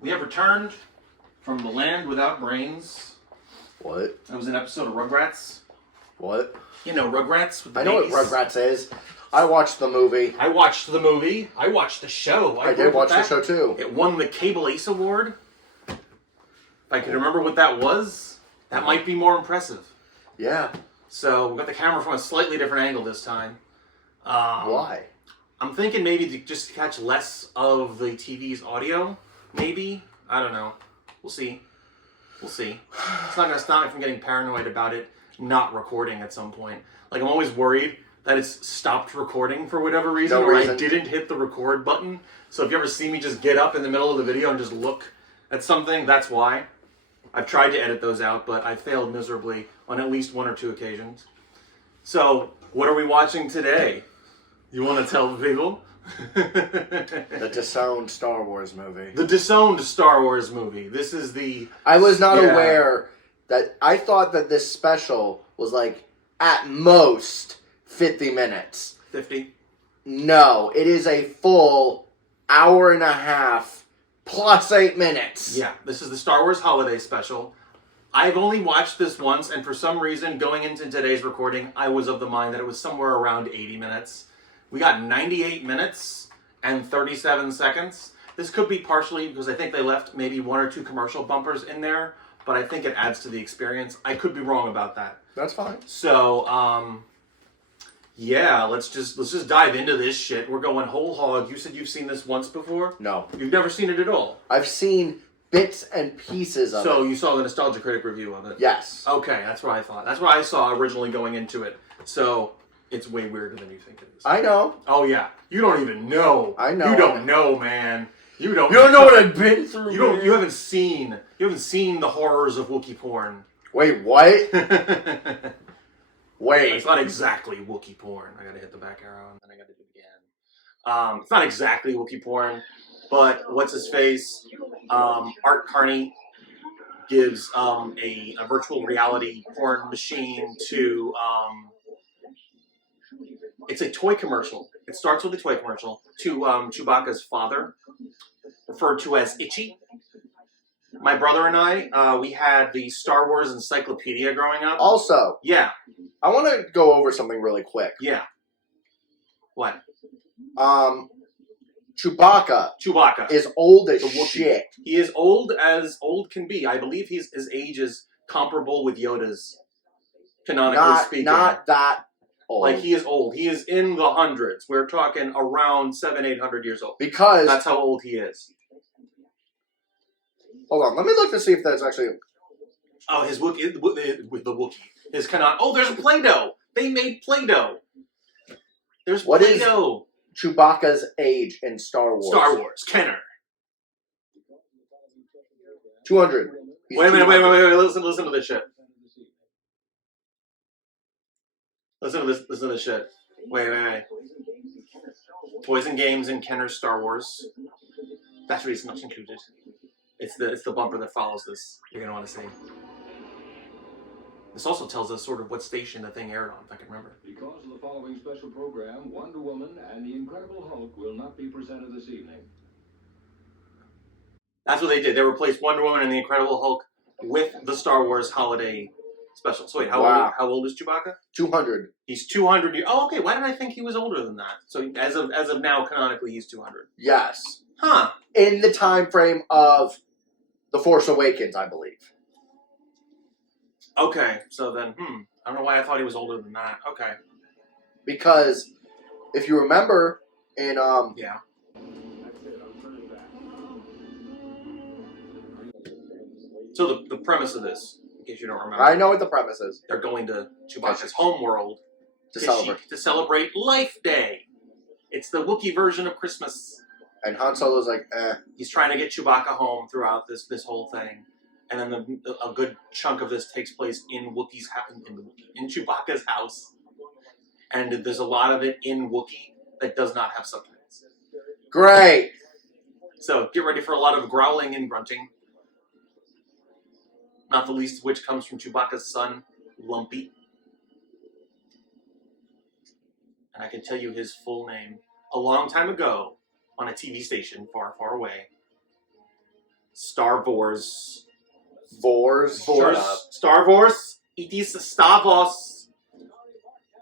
We have returned from the land without brains. What? That was an episode of Rugrats. What? You know Rugrats with the I know babies? what Rugrats is. I watched the movie. I watched the movie. I watched the show. I did watch the show too. It won the Cable Ace Award. If I can remember what that was, that might be more impressive. Yeah. So we got the camera from a slightly different angle this time. Why? I'm thinking maybe to just catch less of the TV's audio. Maybe. I don't know. We'll see. We'll see. It's not going to stop me from getting paranoid about it not recording at some point. Like, I'm always worried that it's stopped recording for whatever reason, or I didn't hit the record button. So if you ever see me just get up in the middle of the video and just look at something, that's why. I've tried to edit those out, but I failed miserably on at least one or two occasions. So, what are we watching today? You want to tell the people? The disowned Star Wars movie. The disowned Star Wars movie. This is the... I was not aware that... I thought that this special was like, at most, 50 minutes. 50? No, it is a full hour and a half plus 8 minutes. Yeah, this is the Star Wars Holiday Special. I've only watched this once, and for some reason, going into today's recording, I was of the mind that it was somewhere around 80 minutes. We got 98 minutes and 37 seconds. This could be partially because I think they left maybe one or two commercial bumpers in there, but I think it adds to the experience. I could be wrong about that. That's fine. So, yeah, let's just dive into this shit. We're going whole hog. You said you've seen this once before? No. You've never seen it at all? I've seen bits and pieces of it. So you saw the Nostalgia Critic review of it? Yes. Okay, that's what I thought. That's what I saw originally going into it. So... it's way weirder than you think it is. I know. Oh, yeah. You don't even know. I know. You don't know, man. You don't know what I've been through. You haven't seen the horrors of Wookiee porn. Wait, what? Wait. It's not exactly Wookiee porn. I gotta hit the back arrow and then I gotta do it again. It's not exactly Wookiee porn, but what's his face? Art Carney gives a virtual reality porn machine to it's a toy commercial. It starts with a toy commercial to Chewbacca's father, referred to as Itchy. My brother and I, we had the Star Wars encyclopedia growing up. Also, Yeah. I want to go over something really quick. Yeah. What? Chewbacca is old as shit. He is old as old can be. I believe his age is comparable with Yoda's, canonically speaking. Not that old. Like, he is old. He is in the hundreds. We're talking around 700-800 years old. Because... that's how old he is. Hold on. Let me look to see if that's actually... Oh, his Wookiee... with the Wookiee. His canon... oh, there's Play-Doh! They made Play-Doh! There's Play-Doh! Chewbacca's age in Star Wars? Star Wars. Kenner. 200. Wait a minute. Listen to this shit. Listen to this shit. Wait. Toys and games in Kenner's Star Wars. That's what he's not included. It's the bumper that follows this. You're gonna want to see. This also tells us sort of what station the thing aired on, if I can remember. Because of the following special program, Wonder Woman and the Incredible Hulk will not be presented this evening. That's what they did. They replaced Wonder Woman and the Incredible Hulk with the Star Wars Holiday Special. So wait, how old is Chewbacca? 200. He's 200 years... oh, okay. Why did I think he was older than that? So as of now, canonically, he's 200. Yes. Huh. In the time frame of The Force Awakens, I believe. Okay, so then, I don't know why I thought he was older than that. Okay. Because, if you remember, in, yeah. So the premise of this, in case you don't remember. I know what the premise is. They're going to Chewbacca's homeworld to celebrate Life Day. It's the Wookiee version of Christmas. And Han Solo's like, He's trying to get Chewbacca home throughout this whole thing. And then a good chunk of this takes place in in Chewbacca's house. And there's a lot of it in Wookiee that does not have subtitles. Great! So get ready for a lot of growling and grunting. Not the least of which comes from Chewbacca's son, Lumpy. And I can tell you his full name. A long time ago, on a TV station far, far away, Star Wars. Vors. Shut up. Star Wars. It is Star Wars.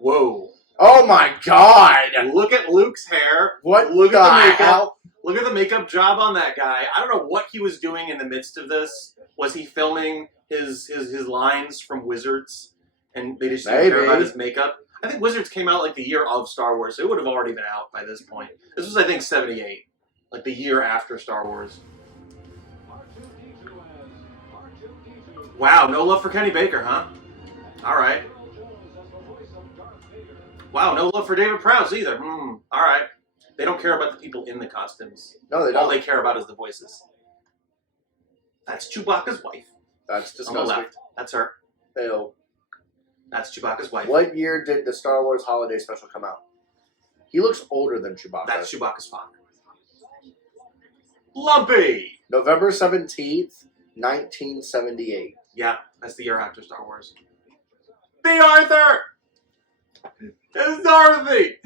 Whoa. Oh my god! Look at Luke's hair. What Look the at the makeup. hell? Look at the makeup job on that guy. I don't know what he was doing in the midst of this. Was he filming his lines from Wizards? And they just didn't care about his makeup? I think Wizards came out like the year of Star Wars, so it would have already been out by this point. This was, I think, 78. Like the year after Star Wars. Wow, no love for Kenny Baker, huh? Alright. Wow, no love for David Prowse either. Alright. They don't care about the people in the costumes. No, they don't. All they care about is the voices. That's Chewbacca's wife. That's On disgusting. the left. That's her. Ew. That's Chewbacca's wife. What year did the Star Wars Holiday Special come out? He looks older than Chewbacca. That's Chewbacca's father. Lumpy! November 17th, 1978. Yeah, that's the year after Star Wars. The Arthur! It's Dorothy!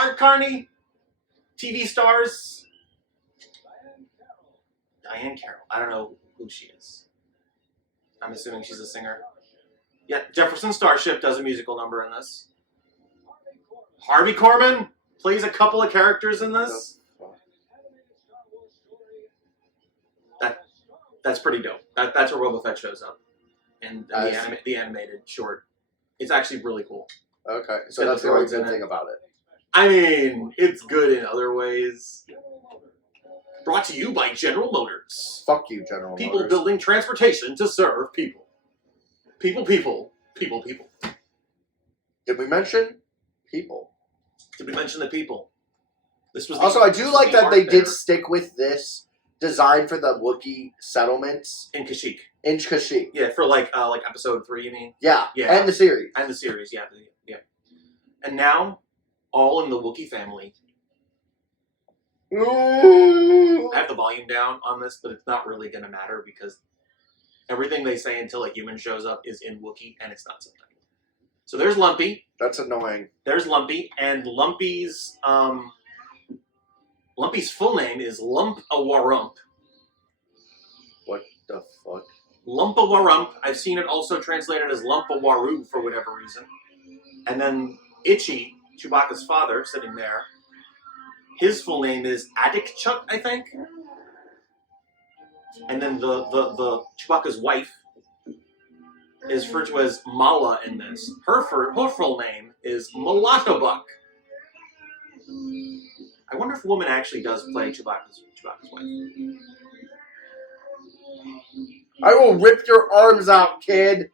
Art Carney. TV stars. Diane Carroll. I don't know who she is. I'm assuming she's a singer. Yeah, Jefferson Starship does a musical number in this. Harvey Korman plays a couple of characters in this. That's pretty dope. That's where Boba Fett shows up. And the animated short. It's actually really cool. Okay, so that's the only good thing about it. I mean, it's good in other ways. Brought to you by General Motors. Fuck you, General People Motors. building transportation to serve people. People. Did we mention people? Did we mention the people? This was Also, I do like that art they there. did stick with this design for the Wookiee settlements in Kashyyyk. in Kashyyyk. Yeah, for like episode 3, you mean? Yeah, Yeah. and the series. And the series, yeah. And now, all in the Wookiee family. Ooh. I have the volume down on this, but it's not really going to matter because everything they say until a human shows up is in Wookiee, and it's not subtitled. So there's Lumpy. That's annoying. There's Lumpy, and Lumpy's full name is Lump-a-Warump. What the fuck? Lump-a-Warump. I've seen it also translated as Lump-a-Waru for whatever reason. And then Itchy, Chewbacca's father, sitting there. His full name is Adikchuk, I think. And then the Chewbacca's wife is referred to as Mala in this. Her full name is Mulattobuck. I wonder if a woman actually does play Chewbacca's wife. I will rip your arms out, kid.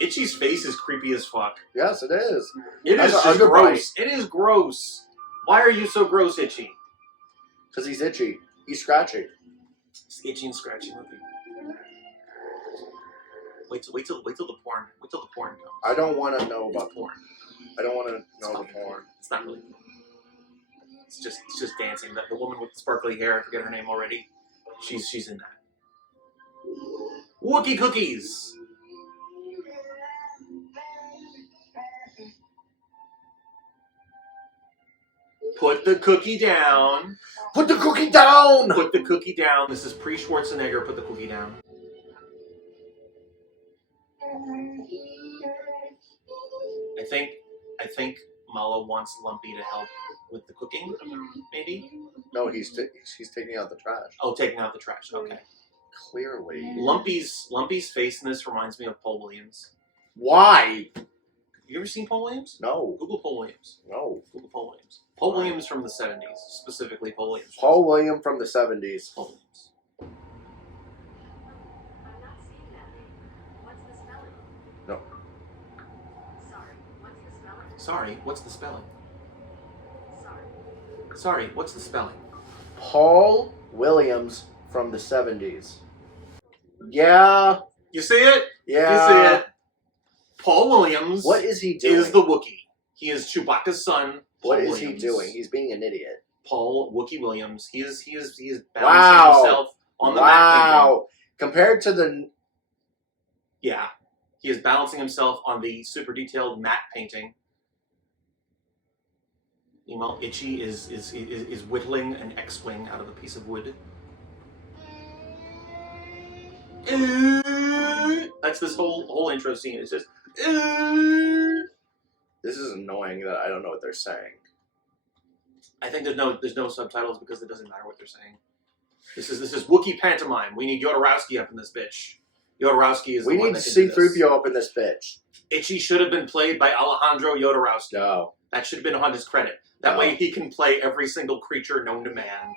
Itchy's face is creepy as fuck. Yes, it is. It That's is an just underbite. gross. It is gross. Why are you so gross, Itchy? Because he's itchy. He's scratchy. It's itchy and scratchy movie. Wait till the porn. Wait till the porn comes. I don't want to know about porn. I don't want to It's know the fucking porn. It's not really. It's just dancing. The woman with the sparkly hair. I forget her name already. She's in that. Wookie cookies. Put the cookie down. Put the cookie down! Put the cookie down. This is pre-Schwarzenegger. Put the cookie down. I think Mala wants Lumpy to help with the cooking, maybe? No, he's taking out the trash. Oh, taking out the trash. Okay. Clearly. Lumpy's face in this reminds me of Paul Williams. Why? You ever seen Paul Williams? No. Google Paul Williams. No. Google Paul Williams. Paul Williams from the 70s, specifically Paul Williams. Paul Williams from the 70s. Paul Williams. I'm not seeing that name. What's the spelling? No. Sorry, what's the spelling? Sorry, what's the spelling? Sorry. Sorry, what's the spelling? Paul Williams from the 70s. Yeah. You see it? Yeah. You see it? Paul Williams What is he doing? is the Wookiee. He is Chewbacca's son. Paul What is Williams. he doing? He's being an idiot. Paul Wookiee Williams. He is balancing Wow. himself on the matte painting. Wow. Compared to the... Yeah. He is balancing himself on the super detailed matte painting. Meanwhile, Itchy is whittling an X-wing out of a piece of wood. That's this whole intro scene. It's just. This is annoying that I don't know what they're saying. I think there's no subtitles because it doesn't matter what they're saying. This is Wookiee pantomime. We need Yodorowski up in this bitch. Yodorowski is the We one need that can do this. C-3PO up in this bitch. Itchy should have been played by Alejandro Jodorowsky. No. That should have been on his credit. That No. way he can play every single creature known to man.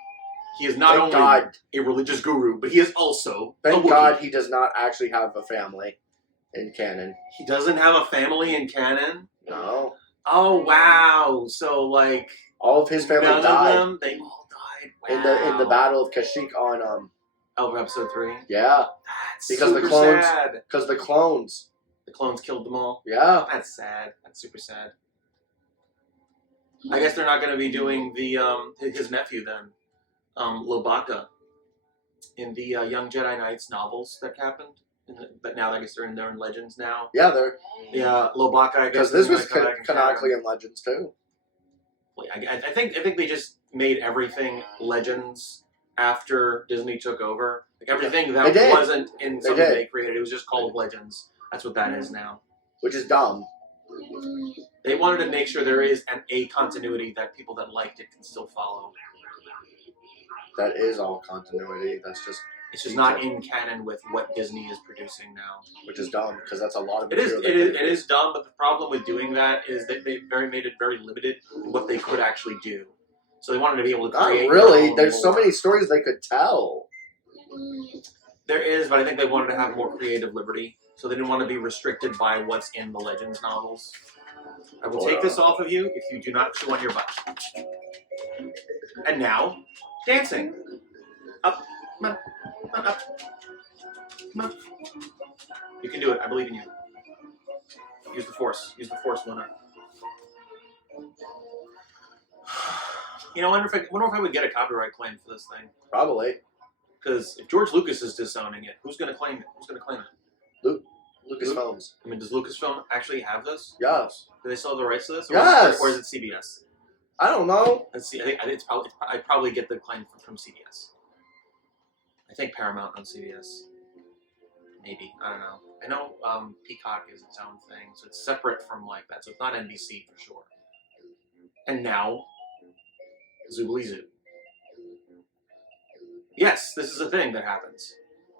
He is not Thank only God. a religious guru, but he is also a Thank Wookiee. God he does not actually have a family in canon. He doesn't have a family in canon? No. Oh, wow. So, like, All of his family none died of them, they all died. Wow. in the Battle of Kashyyyk on Over episode 3? yeah, That's Because super the clones- sad. because the clones. The clones killed them all. Yeah. That's sad. That's super sad. I guess they're not going to be doing the his nephew then, Lobaka, in the Young Jedi Knights novels that happened. But now I guess they're in Legends now. Yeah, they're Yeah, Lobaka. I guess because this is was gonna come back in canonically canon. in Legends too. I think they just made everything Legends after Disney took over. Like everything that They did. wasn't in They something did. they created, it was just called Legends. That's what that is now. Which is dumb. They wanted to make sure there is a continuity that people that liked it can still follow. That is all continuity. That's just It's just not in canon with what Disney is producing now. which is dumb because that's a lot of It is material. it is dumb, but the problem with doing that is that they made it very limited in what they could actually do. So they wanted to be able to Not create. really. their own There's so lore. many stories they could tell. There is, but I think they wanted to have more creative liberty, so they didn't want to be restricted by what's in the Legends novels. I will take this off of you if you do not chew on your butt. And now, dancing. Up, come on, up. Come on. You can do it. I believe in you. Use the force. Use the force, Luna. You know, I wonder if I would get a copyright claim for this thing. Probably. Because if George Lucas is disowning it, who's going to claim it? Who's going to claim it? Lucasfilms. I mean, does Lucasfilm actually have this? Yes. Do they still have the rights to this? Yes. Or is it CBS? I don't know. Let's see. I think it's probably. I'd probably get the claim from CBS. I think Paramount on CBS. Maybe. I don't know. I know Peacock is its own thing, so it's separate from like that. So it's not NBC for sure. And now, Zoobly Zoo. Yes, this is a thing that happens.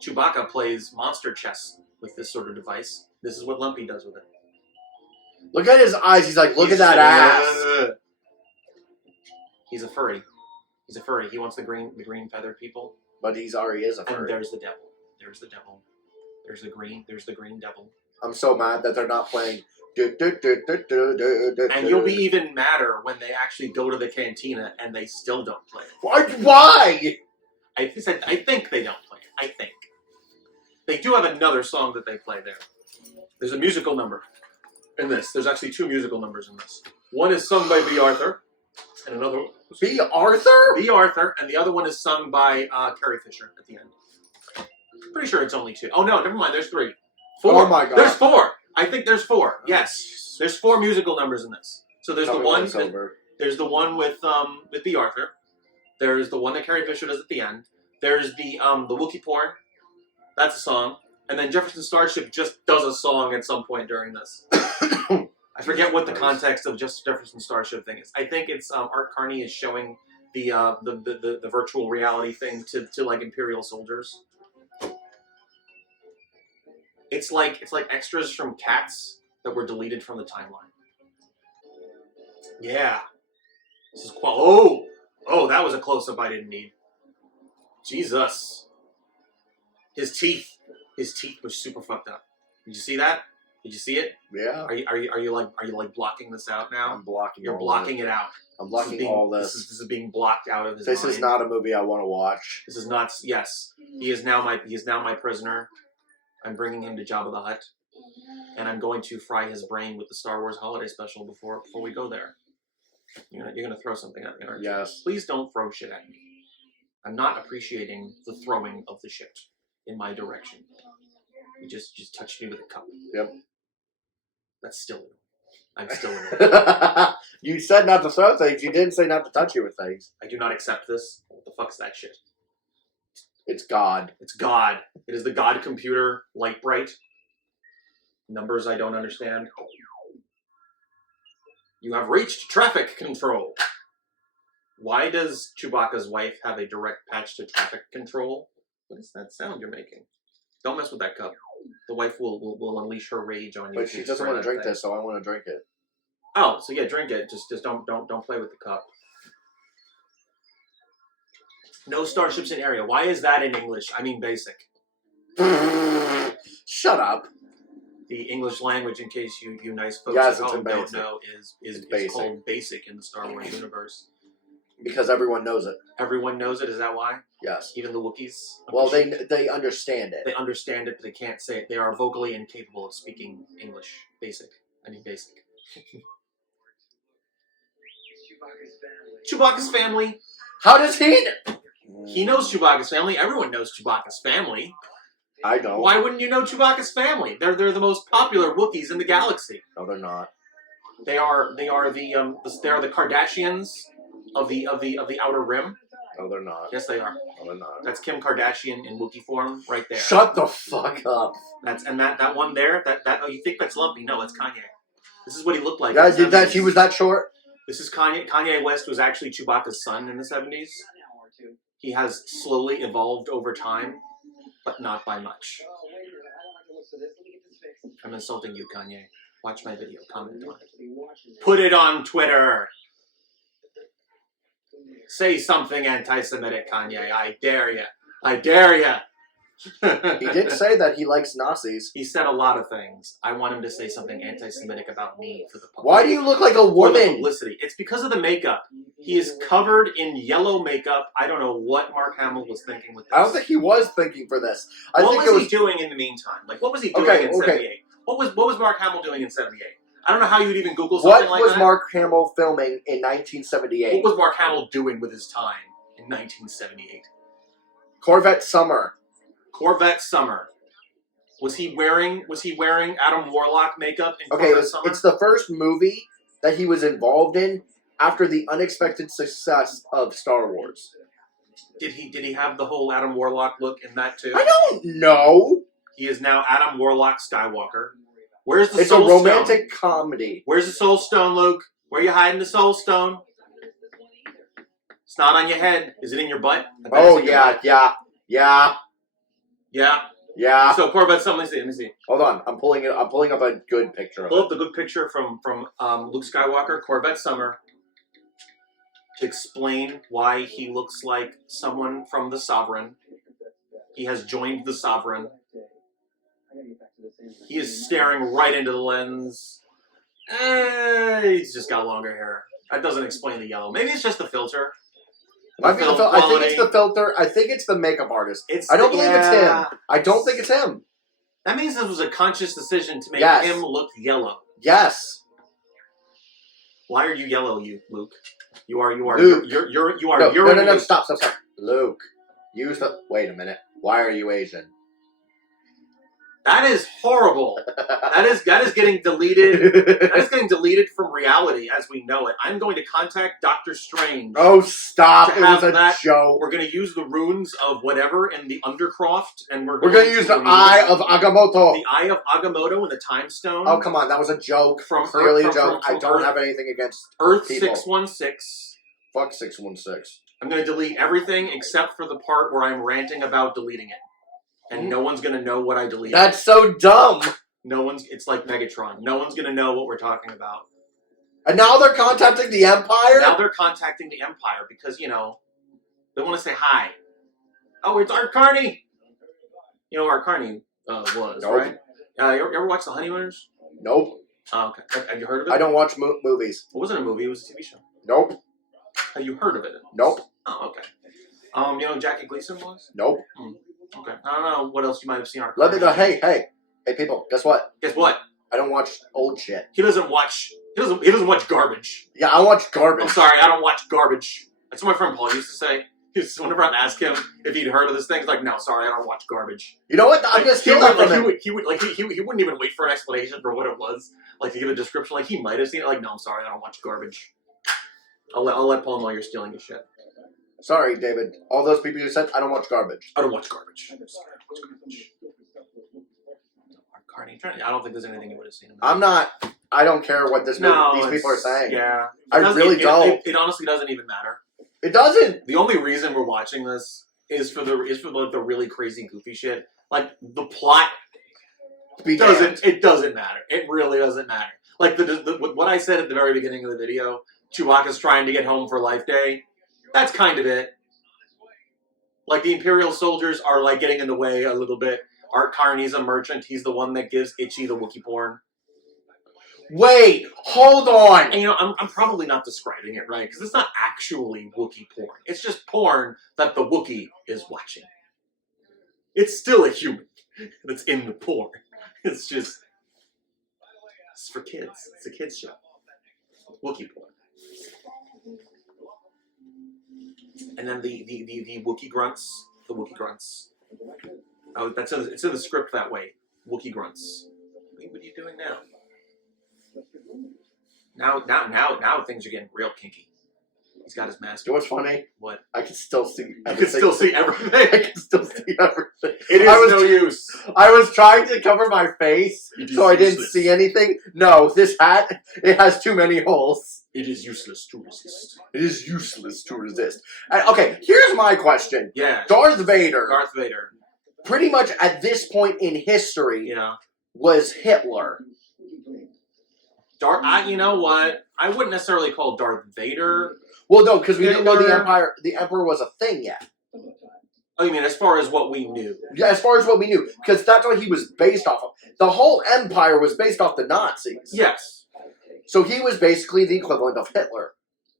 Chewbacca plays monster chess with this sort of device. This is what Lumpy does with it. Look at his eyes. He's like, look He's at that just ass. like, he's a furry. He's a furry. He wants the green feathered people. But he's already is a And furry. there's the devil. There's the devil. There's the green devil. I'm so mad that they're not playing. And And you'll be even madder when they actually go to the cantina and they still don't play it. Why? I think they don't play it. I think. They do have another song that they play there. There's a musical number in this. There's actually two musical numbers in this. One is sung by B. Arthur, and another B. Arthur? B. Arthur, and the other one is sung by Carrie Fisher at the end. Pretty sure it's only two. Oh no, never mind. There's three. Four. Oh my God. There's four. I think there's four. Yes, there's four musical numbers in this. So there's Tell the me when one. it's over. There's the one with B. Arthur. There's the one that Carrie Fisher does at the end. There's the Wookiee porn. That's a song. And then Jefferson Starship just does a song at some point during this. I forget what the context of just Jefferson Starship thing is. I think it's Art Carney is showing the virtual reality thing to like Imperial soldiers. It's like extras from Cats that were deleted from the timeline. Yeah. This is Oh, that was a close-up I didn't need. Jesus. His teeth were super fucked up. Did you see that? Did you see it? Yeah. Are you like blocking this out now? I'm blocking. You're all blocking of it out. I'm blocking all this. This is being blocked out of his This mind. is not a movie I want to watch. This is not. Yes, he is now my prisoner. I'm bringing him to Jabba the Hutt, and I'm going to fry his brain with the Star Wars Holiday Special before we go there. You're gonna throw something at me, aren't you? Yes. Please don't throw shit at me. I'm not appreciating the throwing of the shit in my direction. You just touched me with a cup. Yep. That's still. I'm still in it. You said not to throw things. You didn't say not to touch you with things. I do not accept this. What the fuck's that shit? It's God. It's God. It is the God computer, light bright. Numbers I don't understand. You have reached traffic control. Why does Chewbacca's wife have a direct patch to traffic control? What is that sound you're making? Don't mess with that cup. The wife will unleash her rage on you. But she doesn't want to drink this, so I want to drink it. Oh, so yeah, drink it. Just don't play with the cup. No starships in area. Why is that in English? I mean basic. Shut up. The English language, in case you nice folks Yes, at it's home in don't basic. know, is basic. called basic in the Star Wars universe. Because everyone knows it. Everyone knows it. Is that why? Yes. Even the Wookiees. Well, they understand it. They understand it, but they can't say it. They are vocally incapable of speaking English. Basic. I mean basic. Chewbacca's family. How does he? He knows Chewbacca's family. Everyone knows Chewbacca's family. I don't. Why wouldn't you know Chewbacca's family? They're the most popular Wookiees in the galaxy. No, they're not. They are the Kardashians of the Outer Rim. No, they're not. Yes, they are. No, they're not. That's Kim Kardashian in Wookiee form, right there. Shut the fuck up. That one there. That you think that's Lumpy? No, that's Kanye. This is what he looked like. Yeah, did that? He was that short. This is Kanye. Kanye West was actually Chewbacca's son in the 70s. He has slowly evolved over time, but not by much. I'm insulting you, Kanye. Watch my video. Comment on it. Put it on Twitter. Say something anti-Semitic, Kanye. I dare ya. I dare ya. He did say that he likes Nazis. He said a lot of things. I want him to say something anti-Semitic about me for the public. Why do you look like a For the woman? publicity. It's because of the makeup. He is covered in yellow makeup. I don't know what Mark Hamill was thinking with this. I don't think he was thinking for this. I What think was it was. he doing in the meantime? Like, what was he doing Okay, in okay. 78? What was Mark Hamill doing in 78? I don't know how you'd even Google What something like was that. Mark Hamill filming in 1978? What was Mark Hamill doing with his time in 1978? Corvette Summer. Corvette Summer. Was he wearing Adam Warlock makeup in Okay, Corvette Summer? it's the first movie that he was involved in after the unexpected success of Star Wars. Did he have the whole Adam Warlock look in that too? I don't know. He is now Adam Warlock Skywalker. Where's the It's a Soul romantic Stone? comedy. Where's the Soul Stone, Luke? Where you hiding the Soul Stone? It's not on your head. Is it in your butt? I bet Oh it's in your yeah, butt. yeah. Yeah. So Corvette Summer. Let me see. Hold on, I'm pulling up a good picture of Pull it. up the good picture from Luke Skywalker, Corvette Summer, to explain why he looks like someone from the Sovereign. He has joined the Sovereign. He is staring right into the lens. He's just got longer hair. That doesn't explain the yellow. Maybe it's just the filter. I think it's the filter. I think it's the makeup artist. I don't believe it's him. I don't think it's him. That means this was a conscious decision to make Yes. him look yellow. Yes. Why are you yellow, you Luke? You are Luke. you're No. Stop. Luke, use the. Wait a minute. Why are you Asian? That is horrible. that is getting deleted. That is getting deleted from reality as we know it. I'm going to contact Doctor Strange. Oh, stop! To It was have a that- joke. We're going to use the runes of whatever in the Undercroft, and we're We're gonna use the Eye of Agamotto. the Eye of Agamotto and the Time Stone. Oh, come on, that was a joke. From Clearly Earth- a joke. from I don't Earth- have anything against Earth people. 616. Fuck 616. I'm going to delete everything except for the part where I'm ranting about deleting it. And no one's going to know what I deleted. That's so dumb. It's like Megatron. No one's going to know what we're talking about. And now they're contacting the Empire? Now they're contacting the Empire because, they want to say hi. Oh, it's Art Carney. You know who Art Carney was, Nope. right? You ever watch The Honeymooners? Nope. Oh, okay. Have you heard of it? I don't watch movies. It wasn't a movie. It was a TV show. Nope. Have you heard of it? Nope. Oh, okay. You know who Jackie Gleason was? Nope. Okay. I don't know what else you might have seen Art Let me Carney. go. Hey, people. Guess what? Guess what? I don't watch old shit. He doesn't watch garbage. Yeah, I watch I'm garbage. sorry, I don't watch garbage. That's what my friend Paul used to say. Whenever I'd ask him if he'd heard of this thing, he's like, "No, sorry, I don't watch garbage." You know what? I'm just he stealing would, from him. he wouldn't even wait for an explanation for what it was, like to give a description. Like he might have seen it. Like, no, I'm sorry, I don't watch garbage. I'll let Paul know you're stealing his shit. Sorry, David. All those people you said, I don't watch garbage. I don't watch garbage. Sorry, I don't watch garbage. Carney, I don't think there's anything you would have seen. I'm not. I don't care what these people are saying. Yeah. I really don't. It honestly doesn't even matter. It doesn't. The only reason we're watching this is for like the really crazy goofy shit. Like the plot doesn't matter. It really doesn't matter. Like what I said at the very beginning of the video, Chewbacca's trying to get home for Life Day. That's kind of it. Like the Imperial soldiers are like getting in the way a little bit. Art Carney's a merchant. He's the one that gives Itchy the Wookiee porn. Wait, hold on. And I'm probably not describing it right because it's not actually Wookiee porn. It's just porn that the Wookiee is watching. It's still a human that's in the porn. It's for kids. It's a kids show. Wookiee porn. And then the Wookiee grunts. The Wookiee grunts. Oh, it's in the script that way. Wookiee grunts. What are you doing now? Now things are getting real kinky. He's got his mask. You know what's funny? What? I can still see everything. You can still see everything. I can still see everything. It is no use. I was trying to cover my face so I didn't see anything. No, this hat, it has too many holes. It is useless to resist. It is useless to resist. Okay, here's my question. Yeah. Darth Vader, Pretty much at this point in history, was Hitler. You know what? I wouldn't necessarily call Darth Vader. Well, no, because we didn't know the Emperor was a thing yet. Oh, you mean as far as what we knew? Yeah, as far as what we knew, because that's what he was based off of. The whole Empire was based off the Nazis. Yes. So he was basically the equivalent of Hitler.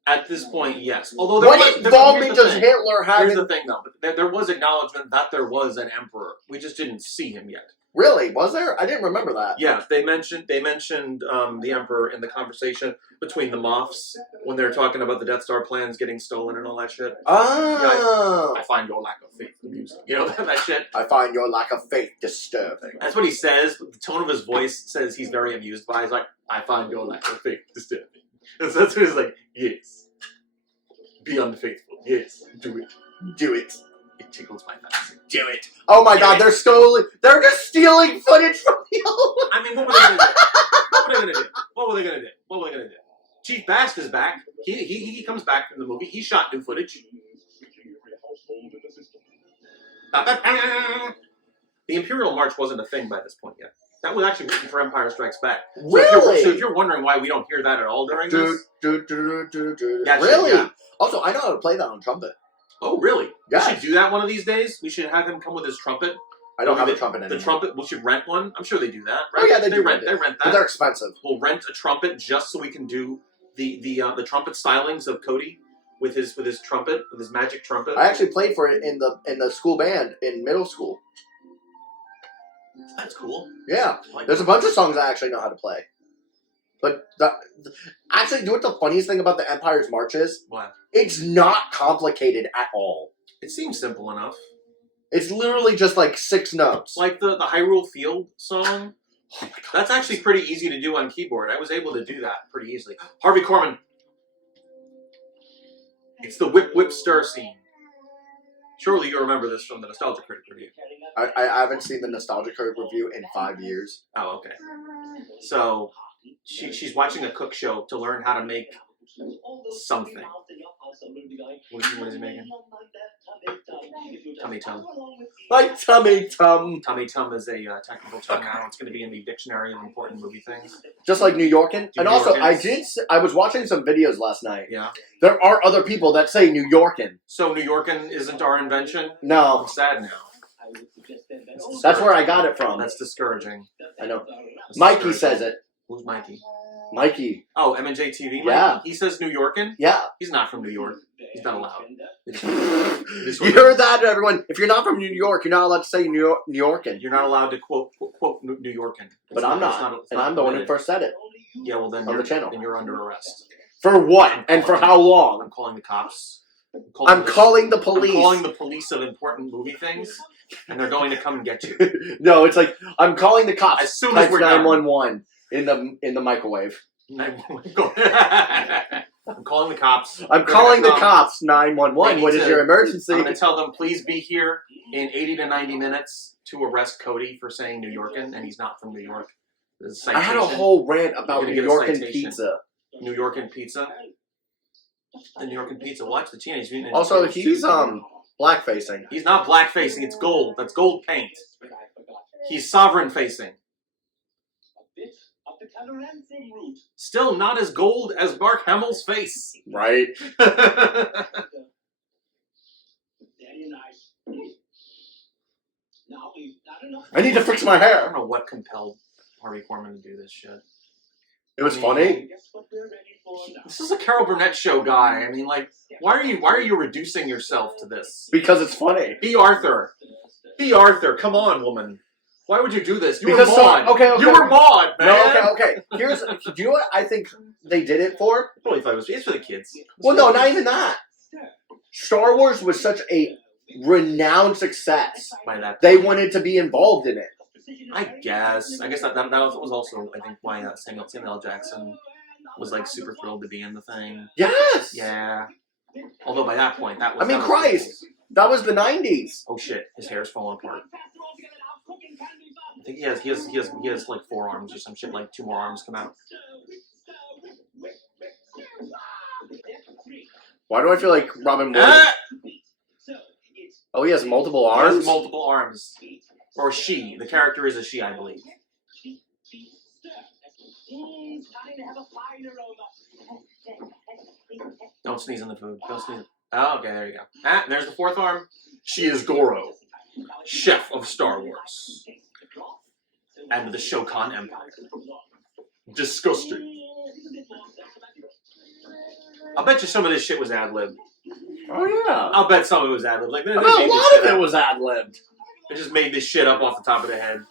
At this point, yes. Although what involvement does Hitler have? Here's the thing, though. There was acknowledgement that there was an emperor. We just didn't see him yet. Really? Was there? I didn't remember that. Yeah, they mentioned the emperor in the conversation between the Moffs when they were talking about the Death Star plans getting stolen and all that shit. Oh. I find your lack of faith amusing. You know that shit? I find your lack of faith disturbing. That's what he says. The tone of his voice says he's very amused by it. He's like, I find your lack of faith disturbing. And so that's what he's like, yes. Be unfaithful. Yes. Do it. Do it. It tickles my fancy. Do it. Oh my god, they're just stealing footage from the old one. I mean, what were they gonna do? What were they gonna do? Chief Bast is back. He comes back from the movie. He shot new footage. The Imperial March wasn't a thing by this point yet. That was actually written for Empire Strikes Back. Really? So if you're wondering why we don't hear that at all during this. Really? Yeah. Also, I know how to play that on trumpet. Oh, really? Yeah. We should do that one of these days. We should have him come with his trumpet. I don't have a trumpet anymore. The trumpet, we should rent one. I'm sure they do that, right? Oh yeah, they rent that. But they're expensive. We'll rent a trumpet just so we can do the trumpet stylings of Cody with his trumpet, with his magic trumpet. I actually played for it in the school band in middle school. That's cool. Yeah. There's a bunch of songs I actually know how to play. But actually, do what the funniest thing about the Empire's March is? What? It's not complicated at all. It seems simple enough. It's literally just like 6 notes. Like the Hyrule Field song. Oh my god. That's actually pretty easy to do on keyboard. I was able to do that pretty easily. Harvey Korman. It's the whip whip stir scene. Surely you remember this from the Nostalgia Critic review. I haven't seen the Nostalgia Critic review in 5 years. Oh, okay. So she's watching a cook show to learn how to make something. What is he making? Tummy tum. Like tummy tum. Tummy tum is a technical term now. It's going to be in the dictionary of important movie things. Just like New Yorkin. And also, Yorkins. I was watching some videos last night. Yeah. There are other people that say New Yorkin. So New Yorkin isn't our invention? No. I'm sad now. That's where I got it from. That's discouraging. I know. That's Mikey says it. Who's Mikey? Mikey. Oh, M&J TV Mikey? Yeah. He says New Yorkin? Yeah. He's not from New York. He's not allowed. You heard that, everyone? If you're not from New York, you're not allowed to say New Yorkin. You're not allowed to quote New Yorkin. But I'm not. And I'm the one who first said it. Yeah, well then on the channel. Then you're under arrest. For what? And for how long? I'm calling the cops. I'm calling the police. I'm calling the police of important movie things, and they're going to come and get you. No, it's like, I'm calling the cops. As soon as we're done. 911 in the microwave. I'm calling the cops. I'm calling the They're gonna come. cops. 911. They What need is to- your emergency? I'm going to tell them, please be here in 80 to 90 minutes to arrest Cody for saying New Yorkin, and he's not from New York. There's a I had a citation. whole rant You're about gonna New get a York and citation. pizza. New Yorkin pizza. The New Yorkin pizza. Watch the Teenage Mutant Ninja Also, Turtles he's 2. black facing. He's not black facing. It's gold. That's gold paint. He's sovereign facing. Still not as gold as Mark Hamill's face. Right. I need to fix my I hair. don't know what compelled Harvey Korman to do this shit. It was funny. This is a Carol Burnett show guy. I mean, like, why are you reducing yourself to this? Because it's funny. Be Arthur. Be Arthur. Come on, woman. Why would you do this? You Because were so- Maud. okay. You were Maud, man. No, okay. Here's, do you know what I think they did it for? I probably thought it's for the kids. Well, no, not even that. Star Wars was such a renowned success. By that They point. wanted to be involved in it. I guess that was also, I think, why Samuel L. Jackson was like super thrilled to be in the thing. Yes. Yeah. Although by that point, that was. I mean, that was Christ. That was the 90s. Oh shit! His hair's falling apart. I think he has like 4 arms or some shit. Like 2 more arms come out. Why do I feel like Robin Williams? Ah! Oh, he has multiple He has arms? multiple arms. Or she. The character is a she, I believe. Don't sneeze in the food. Don't sneeze. Oh, okay, there you go. Ah, there's the 4th arm. She is Goro, chef of Star Wars. And the Shokan Empire. Disgusting. I'll bet you some of this shit was ad-libbed. Oh, yeah. I'll bet some of it was ad-libbed. Like, they I bet made a this lot shit of it up. was ad-libbed. They just made this shit up off the top of their head.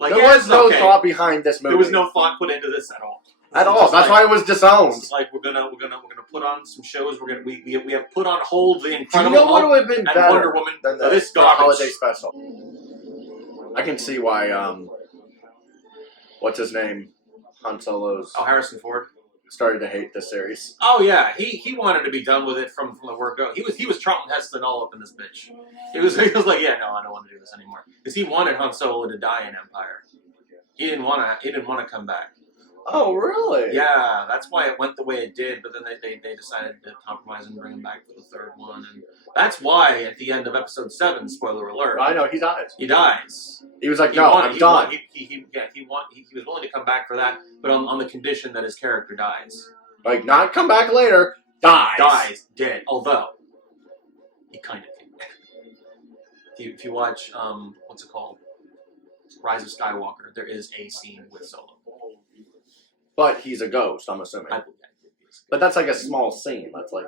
Like, There yeah, was it's no okay. thought behind this movie. There was no thought put into this at all. At This is all. just That's like- why it was disowned. It's like we're gonna put on some shows. We have put on hold the Do you Incredible know what Hulk would have been and better Wonder Woman than for this the garbage. holiday special? I can see why, what's his name? Han Solo's Oh, Harrison Ford. started to hate this series. Oh yeah, he wanted to be done with it from the word go. He was Charlton Heston all up in this bitch. He was like, yeah, no, I don't want to do this anymore because he wanted Han Solo to die in Empire. He didn't want to come back. Oh, really? Yeah, that's why it went the way it did. But then they decided to compromise and bring him back for the 3rd one, and that's why at the end of Episode 7, spoiler alert, I know, he dies. he dies. He was like, He no, wanted- I'm he done. wanted- He was willing to come back for that, but on the condition that his character dies. Like, not come back later, dies. Dies, dead. Although, he kind of came back. If you watch, what's it called? Rise of Skywalker, there is a scene with Solo. But he's a ghost, I'm assuming. I believe that. But that's like a small scene. That's like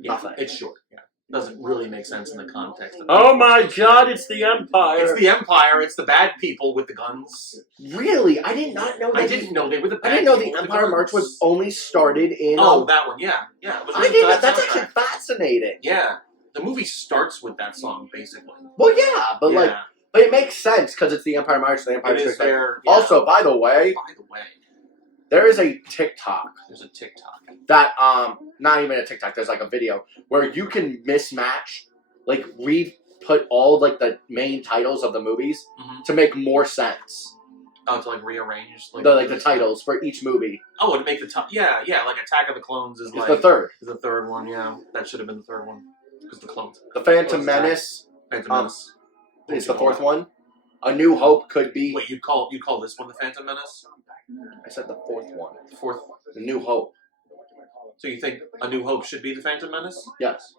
Yeah, nothing. it's short. Yeah, doesn't really make sense in the context. Of Oh my god, it's the Empire. It's the Empire. It's the bad people with the guns. Really? I did not know that. I didn't know they were the bad I didn't know people the with Empire guns. March was only started in. Oh, that one. Yeah. Yeah. It was I really didn't. for that That's soundtrack. actually fascinating. Yeah. The movie starts with that song, basically. Well, yeah, but like, Yeah. but it makes sense because it's the Empire March. The Empire It is Strikes Back. their. Yeah. Also, by the way, there is a TikTok there's a TikTok. that not even a TikTok. There's like a video where you can mismatch, like put all like the main titles of the movies Mhm. to make more sense. Oh, to like rearrange The titles for each movie. Oh, to make the top. Yeah, yeah. Like Attack of the Clones is It's like the third. Is the 3rd one. Yeah, that should have been the 3rd one because the clones. The Phantom What's that? Menace Phantom Menace. is the 4th one. A New Hope could be. Wait, you call this one the Phantom Menace? I said the 4th one. The 4th one. The New Hope. So you think A New Hope should be the Phantom Menace? Yes.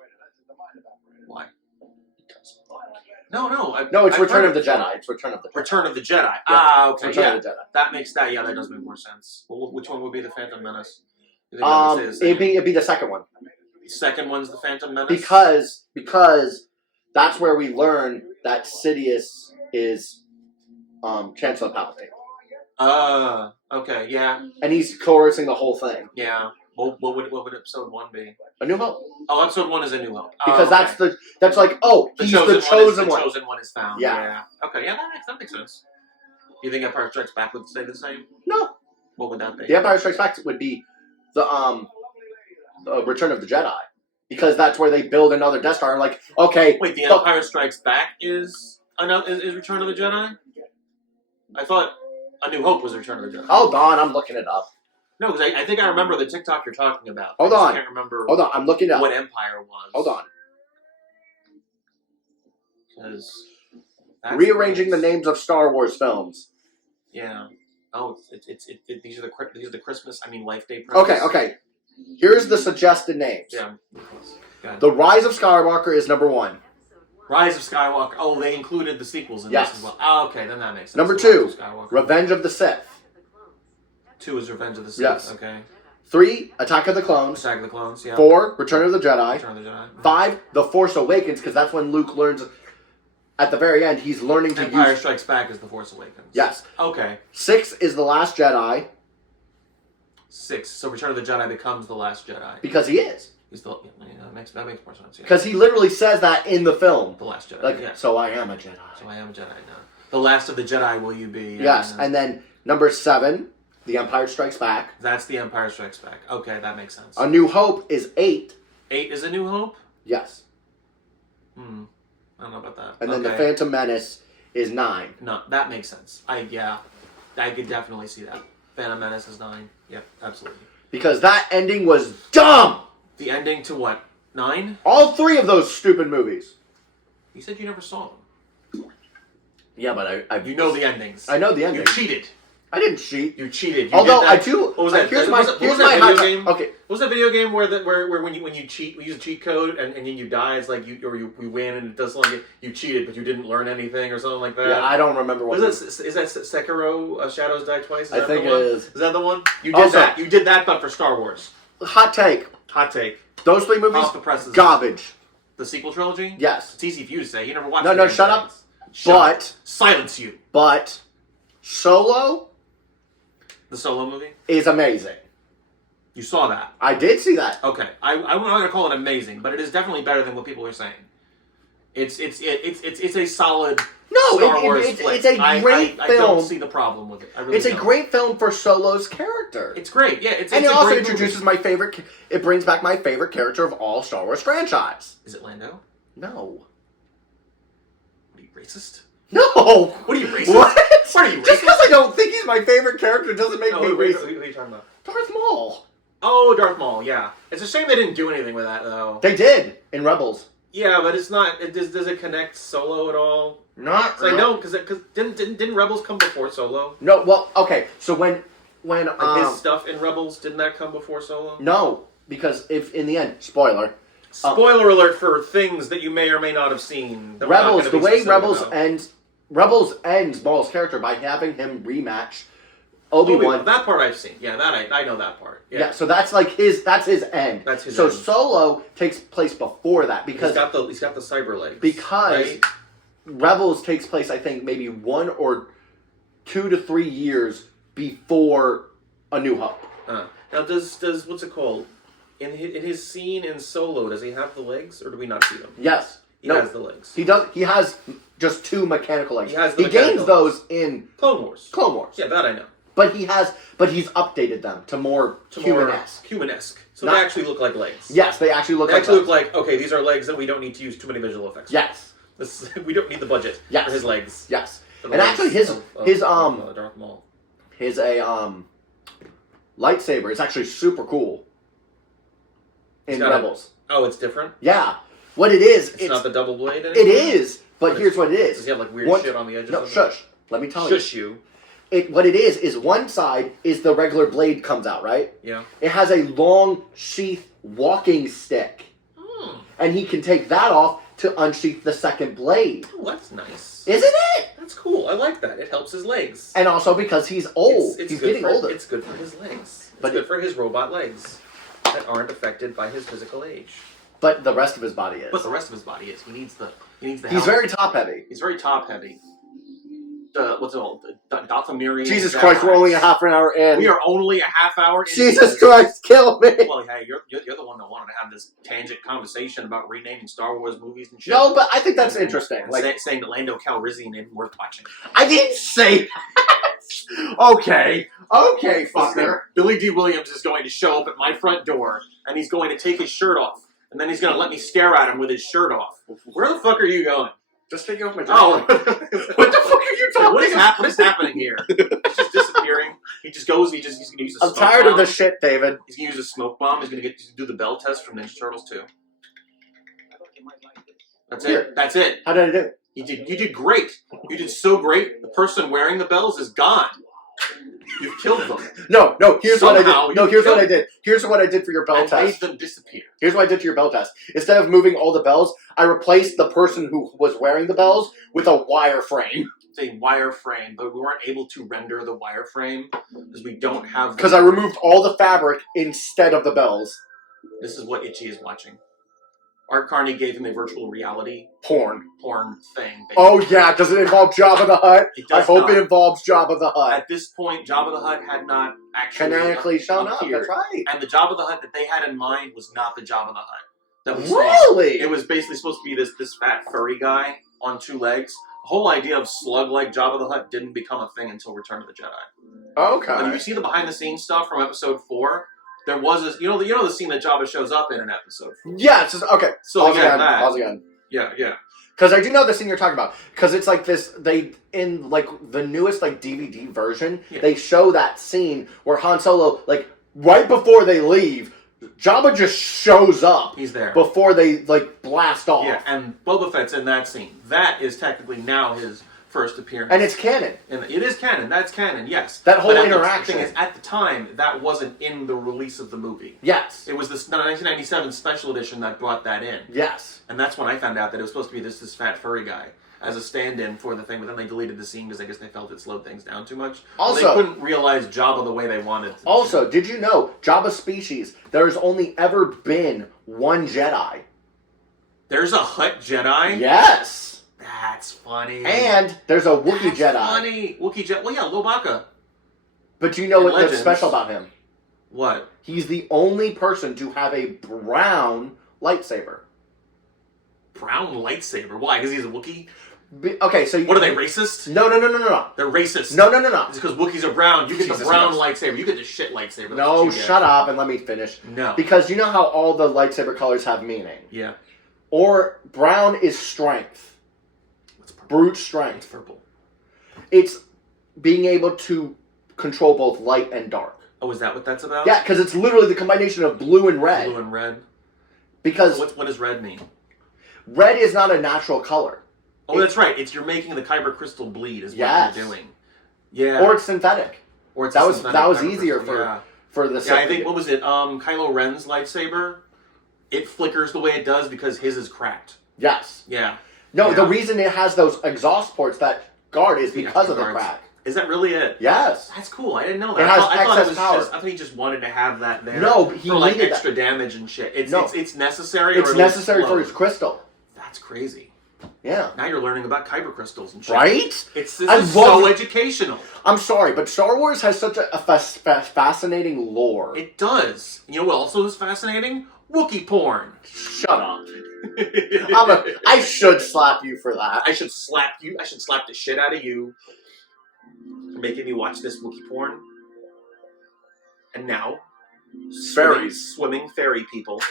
Why? No. No, it's I've Return heard of the it before. Jedi. It's Return of the Jedi. Return of the Jedi. It's Okay, Return yeah. of the Jedi. That does make more sense. Well, which one would be the Phantom Menace? You think I would say the same? It'd be the second one The second one's the Phantom Menace? because that's where we learn that Sidious is Chancellor Palpatine, okay, yeah, and he's coercing the whole thing. yeah. What would episode 1 be? A New Hope, Oh, episode 1 is A New Hope. because okay. that's like he's the chosen one. The chosen one is found. Yeah. Okay, yeah, that makes sense. Do you think Empire Strikes Back would stay the same? No, What would that be? The Empire Strikes Back would be the Return of the Jedi, because that's where they build another Death Star. Like, okay, Wait, The Empire Strikes Back is Return of the Jedi? I thought A New Hope was Return of the Jedi. hold on, I'm looking it up. No, because I think I remember the TikTok you're talking about. Hold I just on. can't remember Hold on, I'm looking it up. what Empire was. Hold on. 'Cause that's Rearranging the nice. names of Star Wars films. Yeah. Oh, these are the Christmas. I mean, Life Day presents. Okay. Here's the suggested names. Yeah. The Rise of Skywalker is number 1. Rise of Skywalker. Oh, they included the sequels in Yes. this as well. Oh, okay, then that makes sense. Number Rise 2, of Skywalker. Revenge of the Sith. 2 is Revenge of the Sith. Yes. Okay. 3, Attack of the Clones. Attack of the Clones. Yeah. 4, Return of the Jedi. Return of the Jedi. 5, The Force Awakens, because that's when Luke learns. At the very end, he's learning to Empire use. Strikes Back is The Force Awakens. Yes. Okay. 6 is The Last Jedi, 6. So Return of the Jedi becomes The Last Jedi. because he is. He's the, that makes more sense. Yeah. Because he literally says that in the film. The Last Jedi. Like, yeah. so I am a Jedi. So I am a Jedi now. The last of the Jedi will you be? Yes, and then number 7, The Empire Strikes Back. That's The Empire Strikes Back. Okay, that makes sense. A New Hope is 8. 8 is A New Hope? Yes. I don't know about that. And then The Okay. Phantom Menace is 9. No, that makes sense. I could definitely see that. Phantom Menace is 9. Yep, absolutely. Because that ending was dumb! The ending to what? 9? All 3 of those stupid movies. You said you never saw them. Yeah, but You know the endings. I know the You ending. cheated. I didn't cheat. You cheated. You Although did I that. do. What was that? Here's What was that my video high- game? Okay. What was that video game where when you cheat, we use a cheat code and then you die? It's like we win and it does something like you cheated, but you didn't learn anything or something like that. Yeah, I don't remember what. Is that Sekiro? Shadows Die Twice. I think the it one? is. Is that the one? You did Also- that. You did that, but for Star Wars. Hot take. Hot take. Those 3 movies, Off the presses. garbage. The sequel trilogy. Yes. It's easy for you to say. You never watched. No, the no, damn shut up. things. Shut up. But Silence you. Solo The Solo movie. is amazing. You saw that. I did see that. Okay, I'm not gonna call it amazing, but it is definitely better than what people are saying. It's a solid No, Star Wars it's flick. a great I film. don't see the problem with it. I really It's a don't. great film for Solo's character. It's great. Yeah, it's And it's it a also great introduces movie. my favorite. It brings back my favorite character of all Star Wars franchise. Is it Lando? No. What are you racist? No. What are you racist? What? What are you Just racist? because I don't think he's my favorite character doesn't make No, me what are racist. you talking about? Darth Maul. Oh, Darth Maul. Yeah, it's a shame they didn't do anything with that though. They did in Rebels. Yeah, but it's not. Does it connect Solo at all? Not It's like no, because didn't Rebels come before Solo? No. Well, okay. So when Like his stuff in Rebels didn't that come before Solo? no, because if in the end, spoiler, Spoiler alert for things that you may or may not have seen. that we're not Rebels, gonna the be way specific Rebels about. Rebels ends Maul's character by having him rematch Obi-Wan. That part I've seen. Yeah, that I know that part. Yeah, so that's like that's his end. That's his so end. Solo takes place before that because he's got the cyber legs. because right? Rebels takes place, I think, maybe 1 or 2 to 3 years before A New Hope. Now does what's it called? In his scene in Solo, does he have the legs or do we not see them? Yes. He has the legs. He does. He has just 2 mechanical legs. He has the gains mechanical those in Clone Wars. Clone Wars. Yeah, that I know. But he's updated them to more human-esque. Human-esque. So Not- they actually look like legs. Yes, they actually look They like actually those. look like, okay, these are legs that we don't need to use too many visual effects. Yes. We don't need the budget Yes. for his legs. Yes. For the And legs actually his of Darth Maul. his lightsaber is actually super cool in It's got Rebels. Oh, it's different? Yeah. What it is, It's not the double blade it anymore? is, but here's what it is. Does he have like weird One- shit on the edges No, of it? shush. Let me tell Shush you. What it is one side is the regular blade comes out, right? Yeah. It has a long sheath walking stick. Hmm. And he can take that off to unsheath the second blade. Oh, that's nice. Isn't it? That's cool. I like that. It helps his legs. And also because he's old. It's He's good getting for, older. It's good for his legs. It's But good for his robot legs that aren't affected by his physical age. But the rest of his body is. But the rest of his body is. He needs the He's help. very top heavy. He's very top heavy. What's it called? Dathomirian. Jesus Jedi. Christ, we're only a half an hour in. We are only a half hour into Jesus this. Christ, kill me. Well, hey, you're the one that wanted to have this tangent conversation about renaming Star Wars movies and shit. No, but I think that's interesting. And Like, saying that Lando Calrissian isn't worth watching. I didn't say that. Okay, fucker. Billy D. Williams is going to show up at my front door, and he's going to take his shirt off, and then he's going to let me stare at him with his shirt off. Where the fuck are you going? Just taking off my jacket. Oh, What the fuck are you talking what is happening here? He's just disappearing. He just goes. He's going to use a I'm smoke tired bomb. of this shit, David. He's going to use a smoke bomb. He's going to do the bell test from Ninja Turtles 2. That's it. That's it. How did I do? You did great. You did so great. The person wearing the bells is gone. You've killed them. No. Here's what I Somehow did. No, you here's what I killed did. Here's what I did for your bell and made test. them disappear. Here's what I did to your bell test. Instead of moving all the bells, I replaced the person who was wearing the bells with a wire frame. It's a wire frame, but we weren't able to render the wire frame because we don't have. Because I removed all the fabric instead of the bells. This is what Itchy is watching. Art Carney gave him a virtual reality Porn. thing. Basically. Oh yeah, does it involve Jabba the Hutt? It I does hope not. it involves Jabba the Hutt. At this point, Jabba the Hutt had not actually Canonically shown up, appeared. that's right. And the Jabba the Hutt that they had in mind was not the Jabba the Hutt. That was Really? It was basically supposed to be this fat furry guy on two legs. The whole idea of slug-like Jabba the Hutt didn't become a thing until Return of the Jedi. Okay. But if you see the behind-the-scenes stuff from Episode 4, there was this, you know the scene that Jabba shows up in Episode 4. Yeah, it's just, okay. So Pause again, again. that. Pause again. Yeah. Because I do know the scene you're talking about. Because it's like this, in like the newest like DVD version, they show that scene where Han Solo, like right before they leave, Jabba just shows up. He's there. Before they like blast off. Yeah, and Boba Fett's in that scene. That is technically now his first appearance. And it's canon. And it is canon. That's canon, yes. That whole But interaction. The thing is, at the time, that wasn't in the release of the movie. Yes. It was this 1997 special edition that brought that in. Yes. And that's when I found out that it was supposed to be this fat furry guy as a stand-in for the thing, but then they deleted the scene because I guess they felt it slowed things down too much. Also, they couldn't realize Jabba the way they wanted to. Also, did you know, Jabba's species, there's only ever been one Jedi. There's a Hutt Jedi? Yes. That's funny. And there's a Wookiee Jedi. Funny. Wookiee Jedi. Well, yeah, Lobaka. But you know In what's Legends. special about him? What? He's the only person to have a brown lightsaber. Brown lightsaber? Why? Because he's a Wookiee? Okay, so... What are they, racist? No. They're racist. No. It's because Wookiees are brown. You get the Jesus brown Christ. lightsaber. You get the shit lightsaber. That's No, what you get. shut up and let me finish. No. Because you know how all the lightsaber colors have meaning? Yeah. Or brown is strength. What's purple? Brute What's strength. purple? It's being able to control both light and dark. Oh, is that what that's about? Yeah, because it's literally the combination of blue and red. Blue and red. Because What does red mean? red is not a natural color. Oh, that's right. It's you're making the kyber crystal bleed is what Yes. you're doing. Yeah. Or it's synthetic. Or it's That a was synthetic kyber easier crystal, yeah. for the Yeah, I think, what was it? Kylo Ren's lightsaber, it flickers the way it does because his is cracked. Yes. Yeah. No, Yeah. the reason it has those exhaust ports that guard is The because of the extra guards. crack. Is that really it? Yes. That's cool. I didn't know that. It has I thought it excess was power. just. I thought he just wanted to have that there. No, he for like needed that. extra damage and shit. It's No. it's necessary. It's or it'll necessary for explode. his crystal. That's crazy. Yeah. Now you're learning about kyber crystals and shit. Right? This I is love so it. educational. I'm sorry, but Star Wars has such a fascinating lore. It does. You know what also is fascinating? Wookiee porn. Shut up. I should slap you for that. I should slap you. I should slap the shit out of you for making me watch this Wookiee porn. And now, swimming fairy people.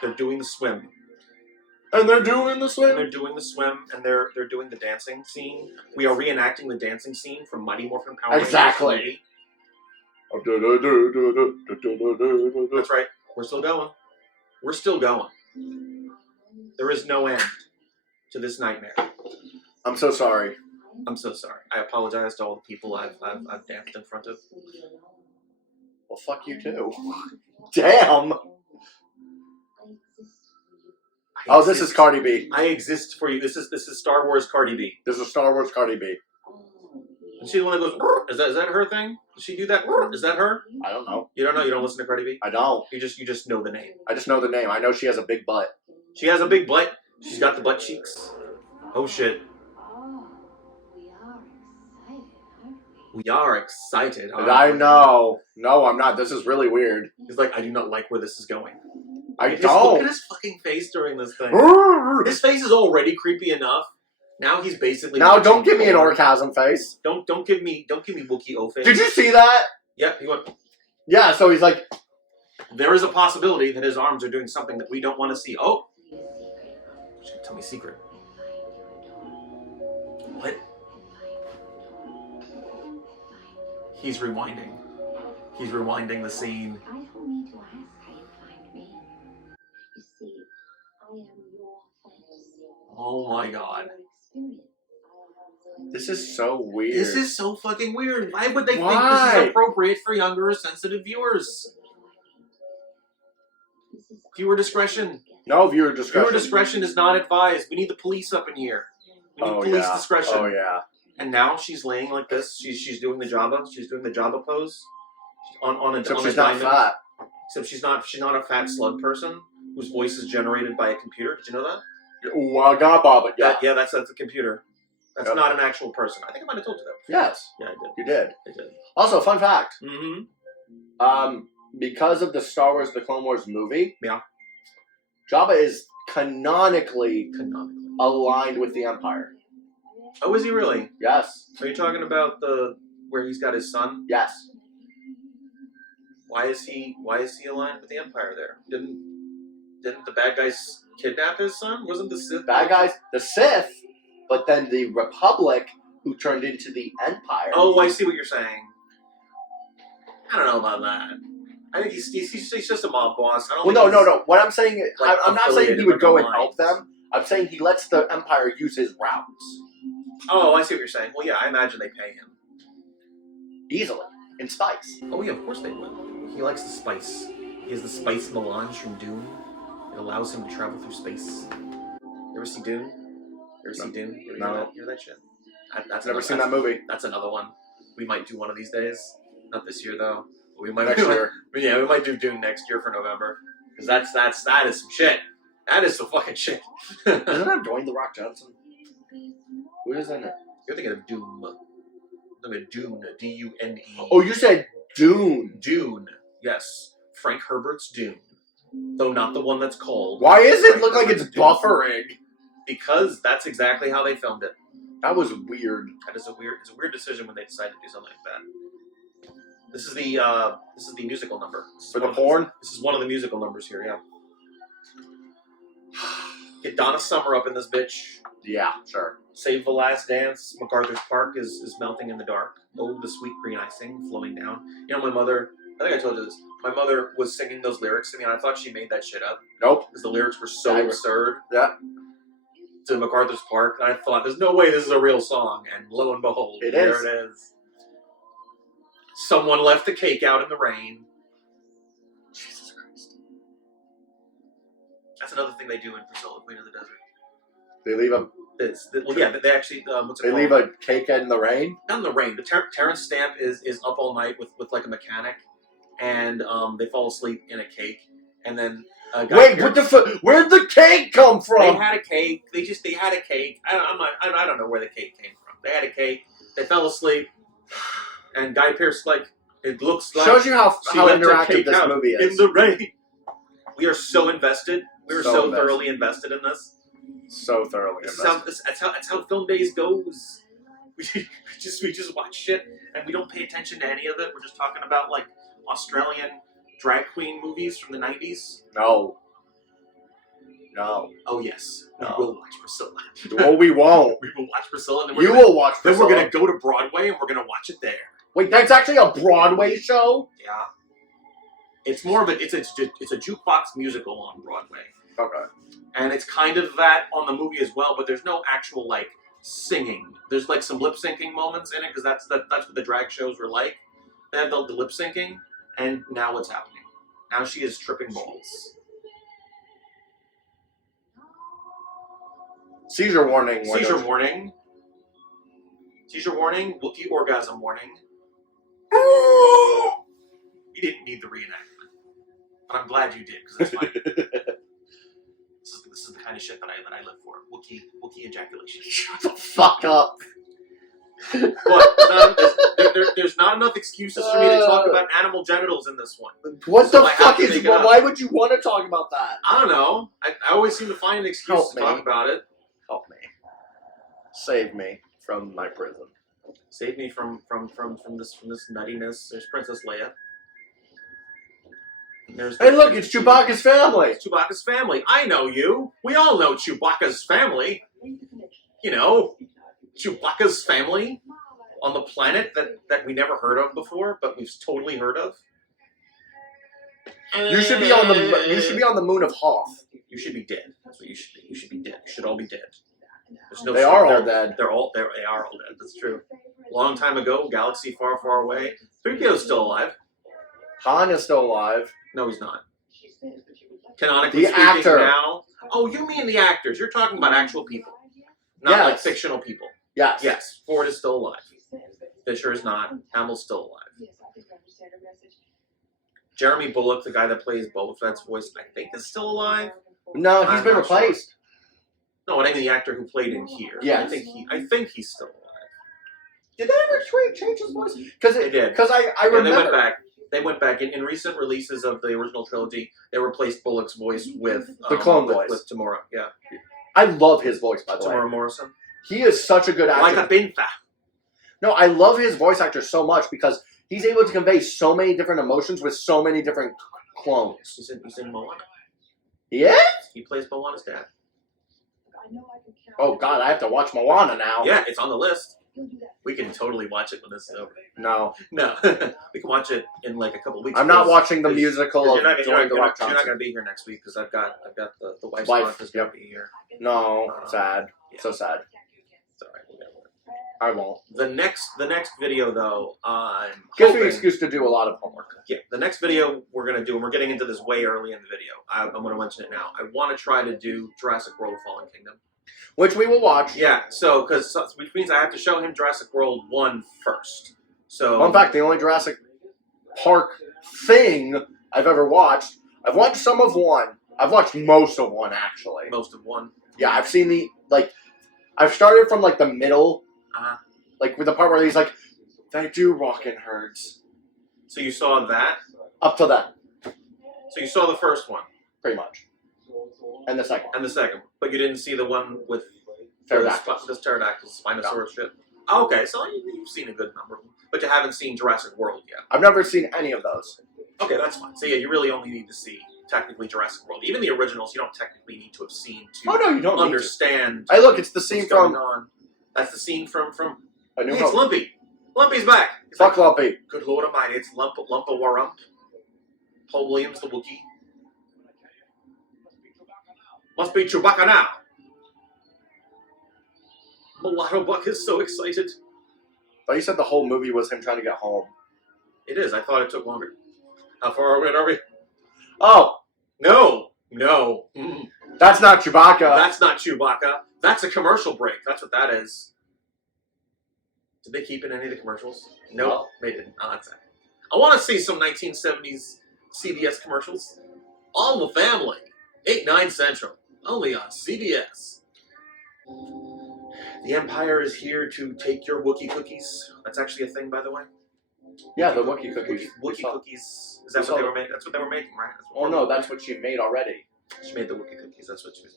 They're doing the swim. And they're doing the And swim. they're doing the swim, and they're doing the dancing scene. We are reenacting the dancing scene from Mighty Morphin Power Rangers. Exactly. That's right. We're still going. We're still going. There is no end to this nightmare. I'm so sorry. I'm so sorry. I apologize to all the people I've danced in front of. Well, fuck you too. Damn. Oh, this is Cardi B. I exist for you. This is Star Wars Cardi B. This is Star Wars Cardi B. Is she the one that goes? "Rrr"? Is that her thing? Does she do that? "Rrr"? Is that her? I don't know. You don't know. You don't listen to Cardi B. I don't. You just know the name. I just know the name. I know she has a big butt. She has a big butt. She's got the butt cheeks. Oh shit. Oh, we are excited, aren't we? We are excited. And I know. No, I'm not. This is really weird. He's like, I do not like where this is going. I Look at don't. his fucking face during this thing. His face is already creepy enough. Now he's basically. Now, don't watching give me an porn. orgasm face. Don't give me Wookiee O face. Did you see that? Yeah, he went. Yeah, so he's like, There is a possibility that his arms are doing something that we don't want to see. Oh, she's gonna tell me a secret. What? He's rewinding. He's rewinding the scene. I don't need to ask how you find me. You see, I am your fantasy. Oh my god. Your experience. this is so weird. This is so fucking weird. Why would they think Why? this is appropriate for younger, sensitive viewers? Viewer discretion. No viewer discretion. Viewer discretion is not advised. We need the police up in here. We need police discretion. Oh, yeah. And now she's laying like this. She's doing the Jabba. She's doing the Jabba pose. Except on she's a not diamond. fat. Except she's not a fat slug person whose voice is generated by a computer. Did you know that? Ooh, I got Bob, yeah. That's a computer. That's not an actual person. I think I might have told you that. Yes. Yeah, I did. You did. I did. Also, fun fact. Mm-hmm. Because of the Star Wars The Clone Wars movie, Yeah. Jabba is canonically aligned with the Empire. Oh, is he really? Yes. Are you talking about where he's got his son? Yes. Why is he aligned with the Empire there? Didn't the bad guys kidnap his son? Wasn't the Sith Bad guys, the Sith, but then the Republic, who turned into the Empire. Oh, I see what you're saying. I don't know about that. I think he's just a mob boss. I don't Well, think no. What I'm saying is, like, I'm not saying he affiliated would with go the and help lines. them. I'm saying he lets the Empire use his routes. Oh, I see what you're saying. Well, yeah, I imagine they pay him. Easily. In spice. Oh yeah, of course they would. He likes the spice. He has the spice melange from Dune. It allows him to travel through space. You ever see Dune? You ever see Dune? You ever hear that shit? Never seen that movie. That's another one. We might do one of these days. Not this year though. But we might Next year. Yeah, we might do Dune next year for November. Because that is some shit. That is some fucking shit. Doesn't that Dwayne The Rock Johnson? Who is in it? You're thinking of Doom. I'm thinking of Dune. D-U-N-E. Oh, you said Dune. Dune. Yes. Frank Herbert's Dune. Though not the one that's called. Why does it Frank look like it's Herbert's Dune. buffering? Because that's exactly how they filmed it. That was weird. It's a weird decision when they decide to do something like that. This is the musical number. For the porn? This is one of the musical numbers here, yeah. Get Donna Summer up in this bitch. Yeah, sure. Save the Last Dance. MacArthur's Park is melting in the dark. Oh, the sweet green icing flowing down. You know, my mother, I think I told you this, my mother was singing those lyrics to me, and I thought she made that shit up. Nope. Because the lyrics were so absurd. Yeah. To MacArthur's Park, and I thought, there's no way this is a real song, and lo and behold, there it is. Someone left the cake out in the rain. Jesus Christ. That's another thing they do in Priscilla, Queen of the Desert. They leave a They actually, what's it they called? leave a cake in the rain? Not in the rain. The Terrence Stamp is up all night with like a mechanic, and they fall asleep in a cake, and then Wait, what the fuck? Where'd the cake come They from? had a cake. They had a cake. I don't know where the cake came from. They had a cake. They fell asleep, and Guy Pearce it looks like Shows you how she left her interactive cake this out movie is. in the rain. We are so invested. We are So so invested. thoroughly invested in this. So thoroughly invested. That's how film days goes. We just watch shit and we don't pay attention to any of it. We're just talking about like Australian drag queen movies from the 90s. No. Oh yes, No. we will watch Priscilla. Well, we won't. We will watch Priscilla, and then You will watch Then Priscilla. we're gonna go to Broadway and we're gonna watch it there. Wait, that's actually a Broadway show? Yeah. It's more of it's a jukebox musical on Broadway. Okay. And it's kind of that on the movie as well, but there's no actual like singing. There's like some lip syncing moments in it because that's what the drag shows were like. They have the lip syncing, and now what's happening? Now she is tripping balls. Seizure warning. Seizure warning. Seizure warning. Wookiee orgasm warning. You didn't need the reenactment, but I'm glad you did because it's fine. This is the kind of shit that I live for. Wookiee ejaculation. Shut the fuck up. But there's not enough excuses for me to talk about animal genitals in this one. What So the I have fuck to is... make it up. Why would you want to talk about that? I don't know. I always seem to find an excuse Help to me. talk about it. Help me. Save me from my prison. Save me from this nuttiness. There's Princess Leia. Hey, look, it's Chewbacca's family. It's Chewbacca's family. I know you. We all know Chewbacca's family. You know, Chewbacca's family on the planet that we never heard of before, but we've totally heard of. You should be on the moon of Hoth. You should be dead. That's what you should be. You should be dead. You should all be dead. There's no They are all dead. They are all dead. That's true. Long time ago, galaxy far, far away. 3PO's still alive. Han is still alive. No, he's not. Canonically The speaking actor. now. Oh, you mean the actors. You're talking about actual people. Not like Yes. fictional people. Yes. Yes, Ford is still alive. Fisher is not. Hamill's still alive. Jeremy Bulloch, the guy that plays Boba Fett's voice, I think is still alive. No, he's I'm been not sure. replaced. No, I mean the actor who played him here. Yes. I think he's still alive. Did they ever change his voice? They did. Because I Yeah, remember. they went back. They went back in recent releases of the original trilogy. They replaced Bullock's voice with The clone voice. with Tamora. Yeah, I love his voice, by the way. Tamora Morrison. He is such a good actor. Like a pinta. No, I love his voice actor so much because he's able to convey so many different emotions with so many different clones. He's in Moana. Yeah? He plays Moana's dad. Oh God, I have to watch Moana now. Yeah, it's on the list. We can totally watch it when this is over. No, No, we can watch it in like a couple weeks. I'm not because- watching the because- musical because of you're not, Dwayne The Rock you're not Johnson. going to be here next week because I've got the wife's Wife, aunt is going to be here. No, sad. Yeah. So sad. It's all right. We'll get it. I won't. The next video though, I'm Gives me hoping- an excuse to do a lot of homework. Yeah, the next video we're going to do, and we're getting into this way early in the video. I'm going to mention it now. I want to try to do Jurassic World Fallen Kingdom. Which we will watch. Yeah, which means I have to show him Jurassic World 1 first. So, Well, in fact, the only Jurassic Park thing I've ever watched, I've watched some of one. I've watched most of one, actually. most of 1. Yeah, I've seen I've started from, the middle. Uh-huh. With the part where he's like, they do walk in herds. So you saw that? Up to that, So you saw the first one, pretty much. And the second one. and the second one, but you didn't see the one with Pterodactyls. this pterodactyl, Spinosaurus shit. Okay, so you've seen a good number of them, but you haven't seen Jurassic World yet. I've never seen any of those. Okay, that's fine. So yeah, you really only need to see technically Jurassic World. Even the originals, you don't technically need to have seen to Oh, no, you don't understand. Hey, look, it's the scene what's going from on. That's the scene from. A New Hey, it's Hope. Lumpy. Lumpy's back. He's Fuck like, Lumpy. good Lord Almighty, it's Lumpa Warump. Paul Williams, the Wookiee. Must be Chewbacca now. Mulatto Buck is so excited. But you said the whole movie was him trying to get home. It is. I thought it took longer. How far away are we? Oh, No. Mm. that's not Chewbacca. That's not Chewbacca. That's a commercial break. That's what that is. Did they keep in any of the commercials? Nope, No. they didn't. Oh, that's it. I want to see some 1970s CBS commercials. All the family. 8/9 Central. Only on CBS. The Empire is here to take your Wookiee cookies. That's actually a thing, by the way. Yeah, the Wookiee cookies. Wookiee We saw- cookies. Is that we what they saw were making? That's what they were making, right? Oh no, that's what she made already. She made the Wookiee cookies. That's what she was.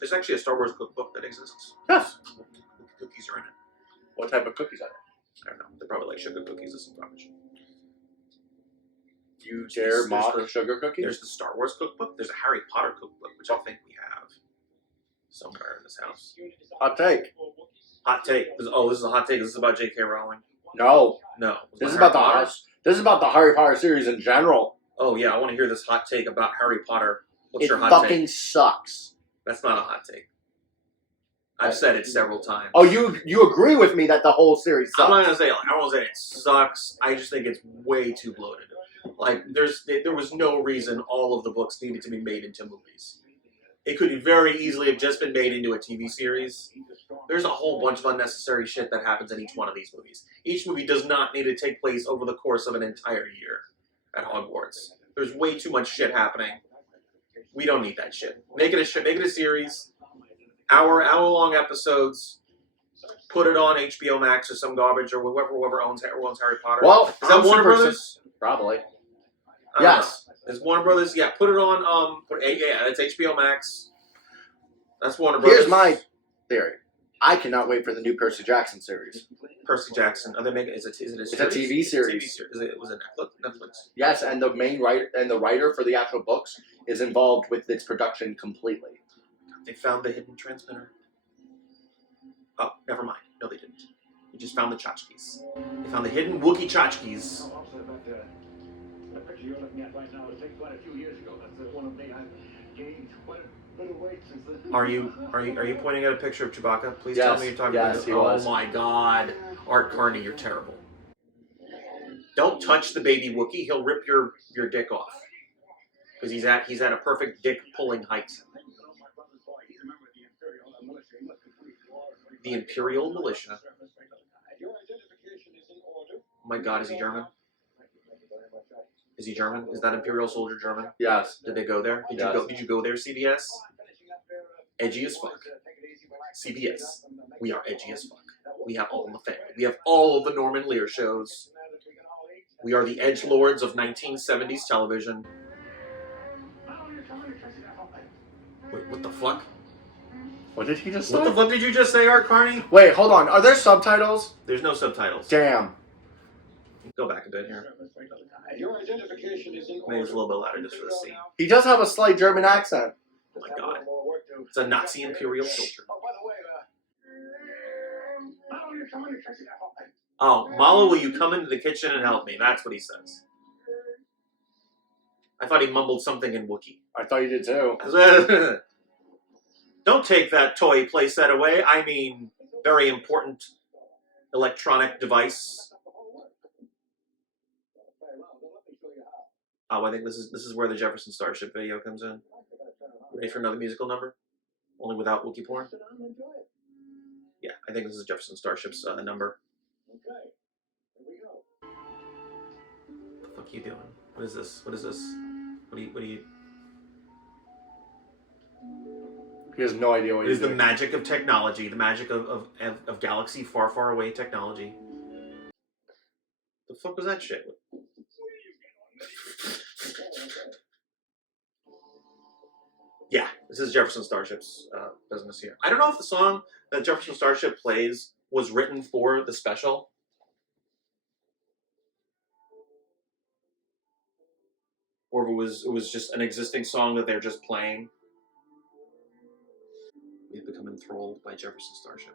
There's actually a Star Wars cookbook that exists. Yes. Wookiee cookies are in it. What type of cookies are I don't know. They're probably like sugar cookies or some garbage. they? You dare mock the- sugar cookies? There's the Star Wars cookbook. There's a Harry Potter cookbook, which I think we have somewhere in this house. Hot take. Hot take. Oh, this is a hot take. This is about J.K. Rowling. No. No. This is Harry about the Potter? house. This is about the Harry Potter series in general. Oh yeah, I want to hear this hot take about Harry Potter. What's It your hot fucking take? sucks. That's not a hot take. I've said it several times. Oh, you agree with me that the whole series I'm not sucks? gonna say I don't want to say it sucks. I just think it's way too bloated. Like there was no reason all of the books needed to be made into movies. It could very easily have just been made into a TV series. There's a whole bunch of unnecessary shit that happens in each one of these movies. Each movie does not need to take place over the course of an entire year at Hogwarts. There's way too much shit happening. We don't need that shit. Make it a series. Hour-long episodes. Put it on HBO Max or some garbage or whoever owns Harry Potter. Well, is that I'm Warner super Brothers? Probably. I don't Yes. know. Is Warner Brothers? Yeah, put it on. Yeah, it's HBO Max. That's Warner Here's Brothers. my theory. I cannot wait for the new Percy Jackson series. Percy Jackson. Are they making? Is it a series? It's a TV series. TV series. Was it Netflix? Yes, and the main writer for the actual books is involved with its production completely. They found the hidden transmitter. Oh, never mind. No, they didn't. They just found the tchotchkes. They found the hidden Wookiee tchotchkes. The picture you're looking at right now was taken quite a few years ago. That's the one of me. I've gained quite a little weight since then. Are you pointing at a picture of Chewbacca? Please Yes, tell me you're talking about yes, this. he Oh was. my God, Art Carney, you're terrible. Don't touch the baby Wookiee. He'll rip your dick off because he's at a perfect dick pulling height. The Imperial Militia. Oh my God, is he German? Is he German? Is that Imperial soldier German? Yes. Did they go there? Did you go there, CBS? Edgy as fuck. CBS. We are edgy as fuck. We have All in the Family. We have all of the Norman Lear shows. We are the edgelords of 1970s television. Wait, what the fuck? What did he just say? What the fuck did you just say, Art Carney? Wait, hold on. Are there subtitles? There's no subtitles. Damn. Go back a bit here. Your identification is in Maybe it's a little bit louder just for the scene. He does have a slight German accent. Oh my God. It's a Nazi Imperial soldier. Oh, by the way, Oh, Mala, will you come into the kitchen and help me? That's what he says. I thought he mumbled something in Wookiee. I thought you did too. Don't take that toy playset away. I mean, very important electronic device. Oh, I think this is where the Jefferson Starship video comes in. Ready for another musical number? Only without Wookiee porn? Yeah, I think this is Jefferson Starship's number. Okay, here we go. What the fuck are you doing? What is this? What is this? What do you... He has no idea what It he's is the doing. magic of technology, the magic of galaxy far, far away technology. The fuck was that shit? Yeah, this is Jefferson Starship's business here. I don't know if the song that Jefferson Starship plays was written for the special. Or if it was just an existing song that they're just playing. We've become enthralled by Jefferson Starship.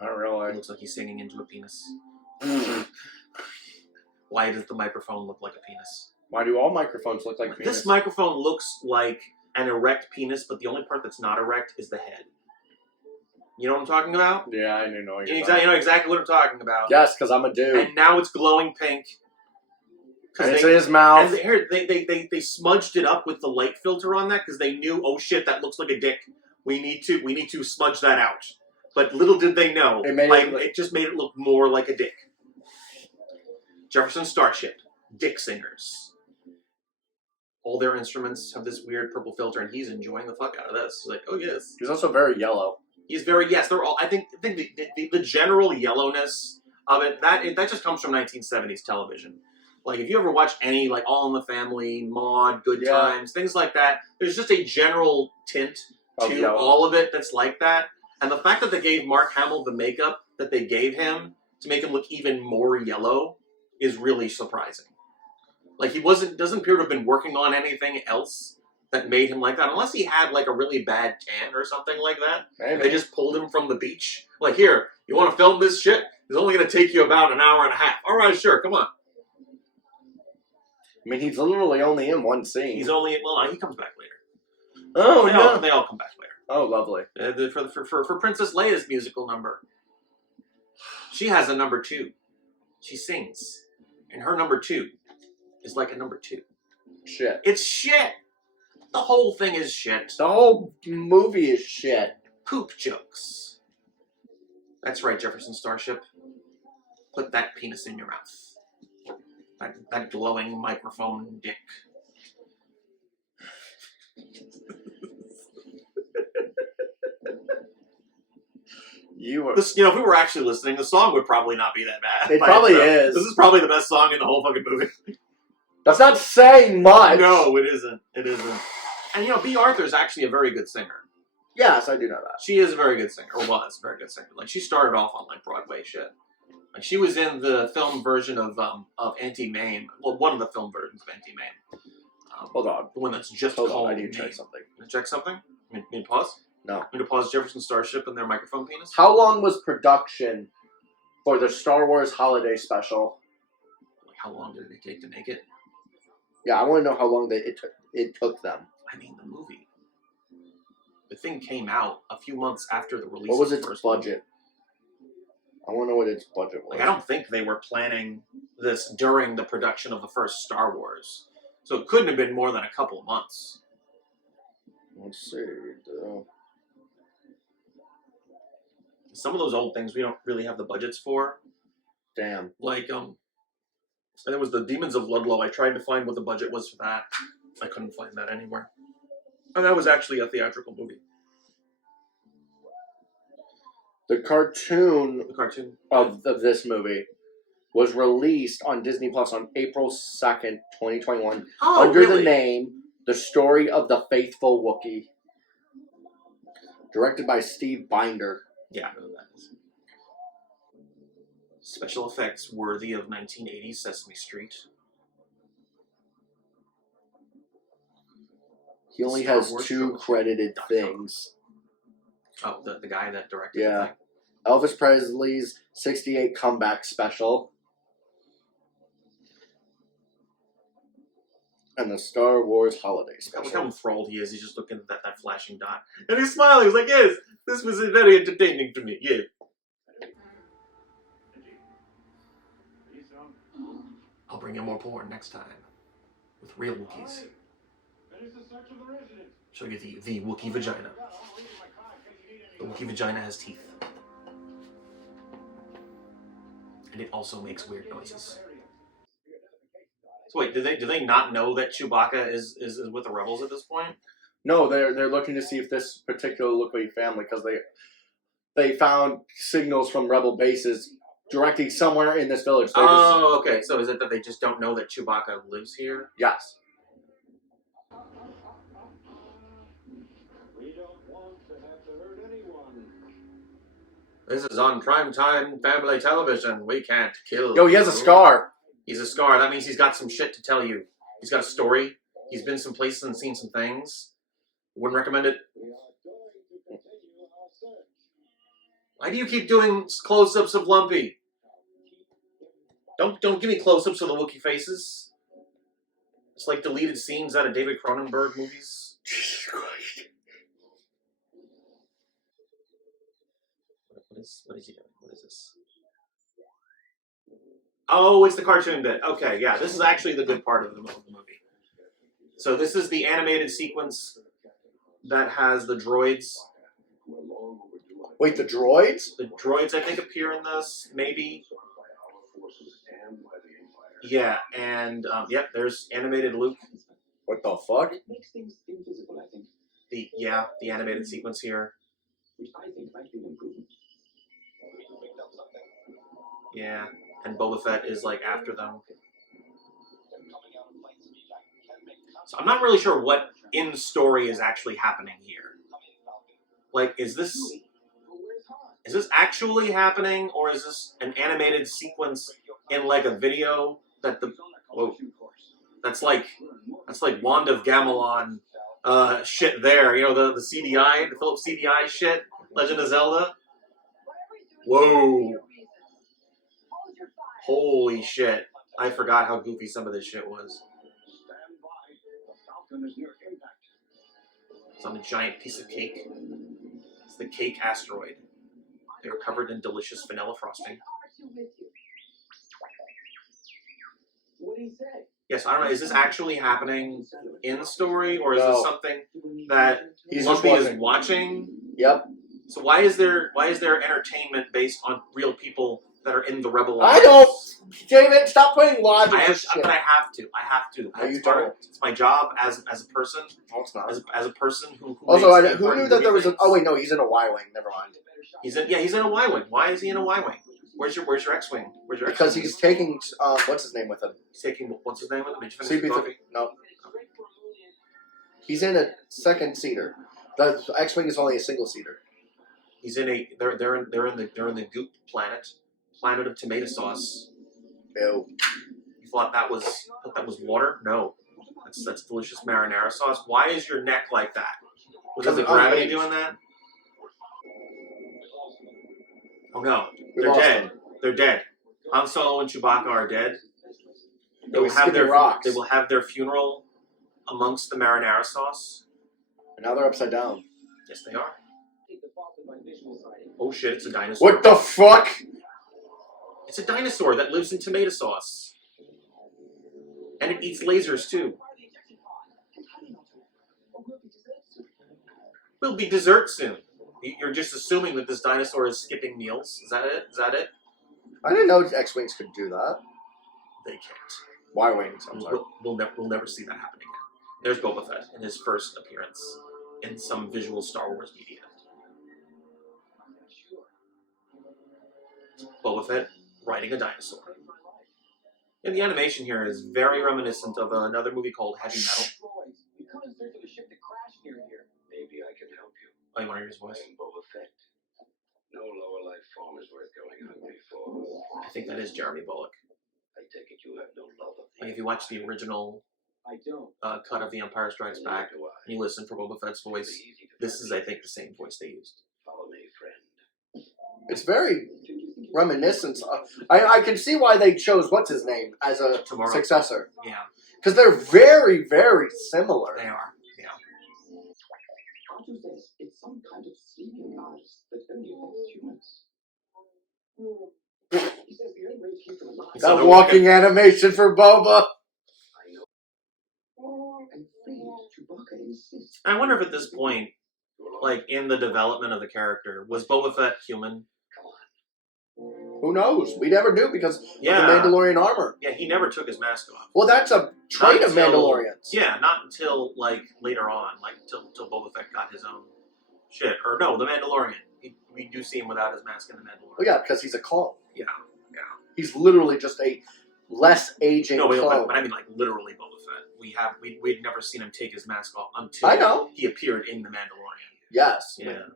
Not It really. looks like he's singing into a penis. Why does the microphone look like a penis? Why do all microphones look like penis? This microphone looks like an erect penis, but the only part that's not erect is the head. You know what I'm talking about? Yeah, I know what you're You talking know exactly what I'm talking about. Yes, because I'm a dude. And now it's glowing pink. And it's in his mouth. And here, they smudged it up with the light filter on that because they knew, oh shit, that looks like a dick. We need to smudge that out. But little did they know, it just made it look more like a dick. Jefferson Starship, dick singers. All their instruments have this weird purple filter, and he's enjoying the fuck out of this. He's like, oh yes. He's also very yellow. He's very, yes, they're all, I think the general yellowness of it, that just comes from 1970s television. Like, if you ever watch any, like, All in the Family, Maude, Good Times, things like that, there's just a general tint to all of it that's like that. And the fact that they gave Mark Hamill the makeup that they gave him to make him look even more yellow is really surprising. Like, he doesn't appear to have been working on anything else that made him like that, unless he had, like, a really bad tan or something like that. Maybe. They just pulled him from the beach. Like, here, you want to film this shit? It's only going to take you about an hour and a half. All right, sure, come on. I mean, he's literally only in one scene. He's only, well, he comes back later. Oh, They all come back later. Oh, lovely. For Princess Leia's musical number, she has a number 2. She sings. And her number 2 is like a number 2. Shit. It's shit. The whole thing is shit. The whole movie is shit. Poop jokes. That's right, Jefferson Starship. Put that penis in your mouth. That glowing microphone dick. If we were actually listening, the song would probably not be that bad. It probably is. This is probably the best song in the whole fucking movie. That's not saying much. No, it isn't. It isn't. And B. Arthur's actually a very good singer. Yes, I do know that. She is a very good singer, or was a very good singer. Like, she started off on, like, Broadway shit. Like, she was in the film version of Auntie Mame. Well, one of the film versions of Auntie Mame. Hold on. The one that's just Hold called on, I need to Mame. check something. You check something? You mean pause? No. You mean to pause Jefferson Starship and their microphone penis? How long was production for the Star Wars Holiday Special? Like, how long did it take to make it? Yeah, I want to know how long it took them. I mean, the movie. The thing came out a few months after the release. What was of its the first budget? movie. I want to know what its budget was. Like, I don't think they were planning this during the production of the first Star Wars. So it couldn't have been more than a couple of months. Let's see. Some of those old things we don't really have the budgets for. Damn. Like, and it was the Demons of Ludlow. I tried to find what the budget was for that. I couldn't find that anywhere. And that was actually a theatrical movie. The cartoon of this movie was released on Disney Plus on April 2nd, 2021, under the name The Story of the Faithful Wookiee. Directed by Steve Binder. Yeah, I know who that is. Special effects worthy of 1980s Sesame Street. He only has 2 credited things. Oh, the guy that directed the thing. Elvis Presley's 68 Comeback Special. And the Star Wars Holiday Special. Look how enthralled he is. He's just looking at that flashing dot. And he's smiling. He's like, yes, this was very entertaining to me. Yeah. I'll bring you more porn next time. With real Wookiees. Show you the Wookiee vagina. The Wookiee vagina has teeth. And it also makes weird noises. So wait, do they not know that Chewbacca is with the rebels at this point? No, they're looking to see if this particular Wookiee family, because they found signals from rebel bases directly somewhere in this village. Okay. So is it that they just don't know that Chewbacca lives here? Yes. We don't want to have to hurt anyone. This is on primetime family television. We can't kill. Yo, he has a scar. He's a scar. That means he's got some shit to tell you. He's got a story. He's been some places and seen some things. Wouldn't recommend it. Why do you keep doing close-ups of Lumpy? Don't give me close-ups of the Wookiee faces. It's like deleted scenes out of David Cronenberg movies. Jesus Christ. What is he doing? What is this? Oh, it's the cartoon bit. Okay, yeah, this is actually the good part of the movie. So this is the animated sequence that has the droids. Wait, the droids? The droids, I think, appear in this, maybe. Yeah, and yep, there's animated Luke. What the fuck? It makes things invisible, I think. The animated sequence here. Which I think might be an improvement. Yeah, and Boba Fett is like after them. So I'm not really sure what in story is actually happening here. Like, is this actually happening, or is this an animated sequence in like a video that that's like Wand of Gamelon shit there, you know, the CDI, the Philips CDI shit, Legend of Zelda. Whoa. Holy shit. I forgot how goofy some of this shit was. It's on a giant piece of cake. It's the cake asteroid. They are covered in delicious vanilla frosting. What did he say? Yes, I don't know. Is this actually happening in the story, or is this something that He's Lumpy just is watching? Yep. So why is there entertainment based on real people that are in the Rebel I Alliance? don't, David. Stop putting logic. But I have to. No, you It's part of- don't. It's my job as a person. No, it's not. As a person who Also, makes who knew important that there was a? movie Oh things. wait, no, he's in a Y-wing. Never mind. He's in a Y-wing. Why is he in a Y-wing? Where's your X-wing? Where's your Because X-wing? he's taking what's his name with him? He's taking what's his name with him? Did you finish the CB3. coffee? No. He's in a second seater. The X-wing is only a single seater. He's in a. They're in the goop planet of tomato sauce. Ew. You thought that was water? No, that's delicious marinara sauce. Why is your neck like that? Was it the gravity doing that? Oh no, they're dead. They're dead. Han Solo and Chewbacca are dead. They will have their rocks. They will have their funeral amongst the marinara sauce. And now they're upside down. Yes, they are. Oh shit! It's a dinosaur. What the fuck? It's a dinosaur that lives in tomato sauce, and it eats lasers too. Will be dessert soon. You're just assuming that this dinosaur is skipping meals. Is that it? Is that it? I didn't know X-wings could do that. They can't. Y-wings. I'm sorry. We'll never see that happen again. There's Boba Fett in his first appearance in some visual Star Wars media. Boba Fett riding a dinosaur. And the animation here is very reminiscent of another movie called Heavy Metal. Maybe I can help you. Oh, you want to hear his voice? I'm Boba Fett. No lower life form is worth going hungry for. I think that is Jeremy Bulloch. I take it you have no love of the Like if you watch the original I don't. cut of The Empire Strikes Back, and you listen for Boba Fett's voice, this is, I think, the same voice they used. Follow me, friend. It's very reminiscent. I can see why they chose what's his name as a successor. Yeah. Because they're very, very similar. They are. Yeah. Arthur says it's some kind of sleeping virus that only affects humans. He says the only way to keep them alive. That walking animation for Boba. I know. And Chewbacca insists. I wonder if at this point, like in the development of the character, was Boba Fett human? Who knows? We never knew because of the Yeah. Mandalorian armor. Yeah, he never took his mask off. Well, that's a trait of Mandalorians. Yeah, not until like later on, like till Boba Fett got his own shit. Or no, the Mandalorian. We do see him without his mask in the Mandalorian. Well, yeah, because he's a clone. Yeah. He's literally just a less aging clone. But I mean like literally Boba Fett. We'd never seen him take his mask off until he appeared in the Mandalorian. Yes. Yeah.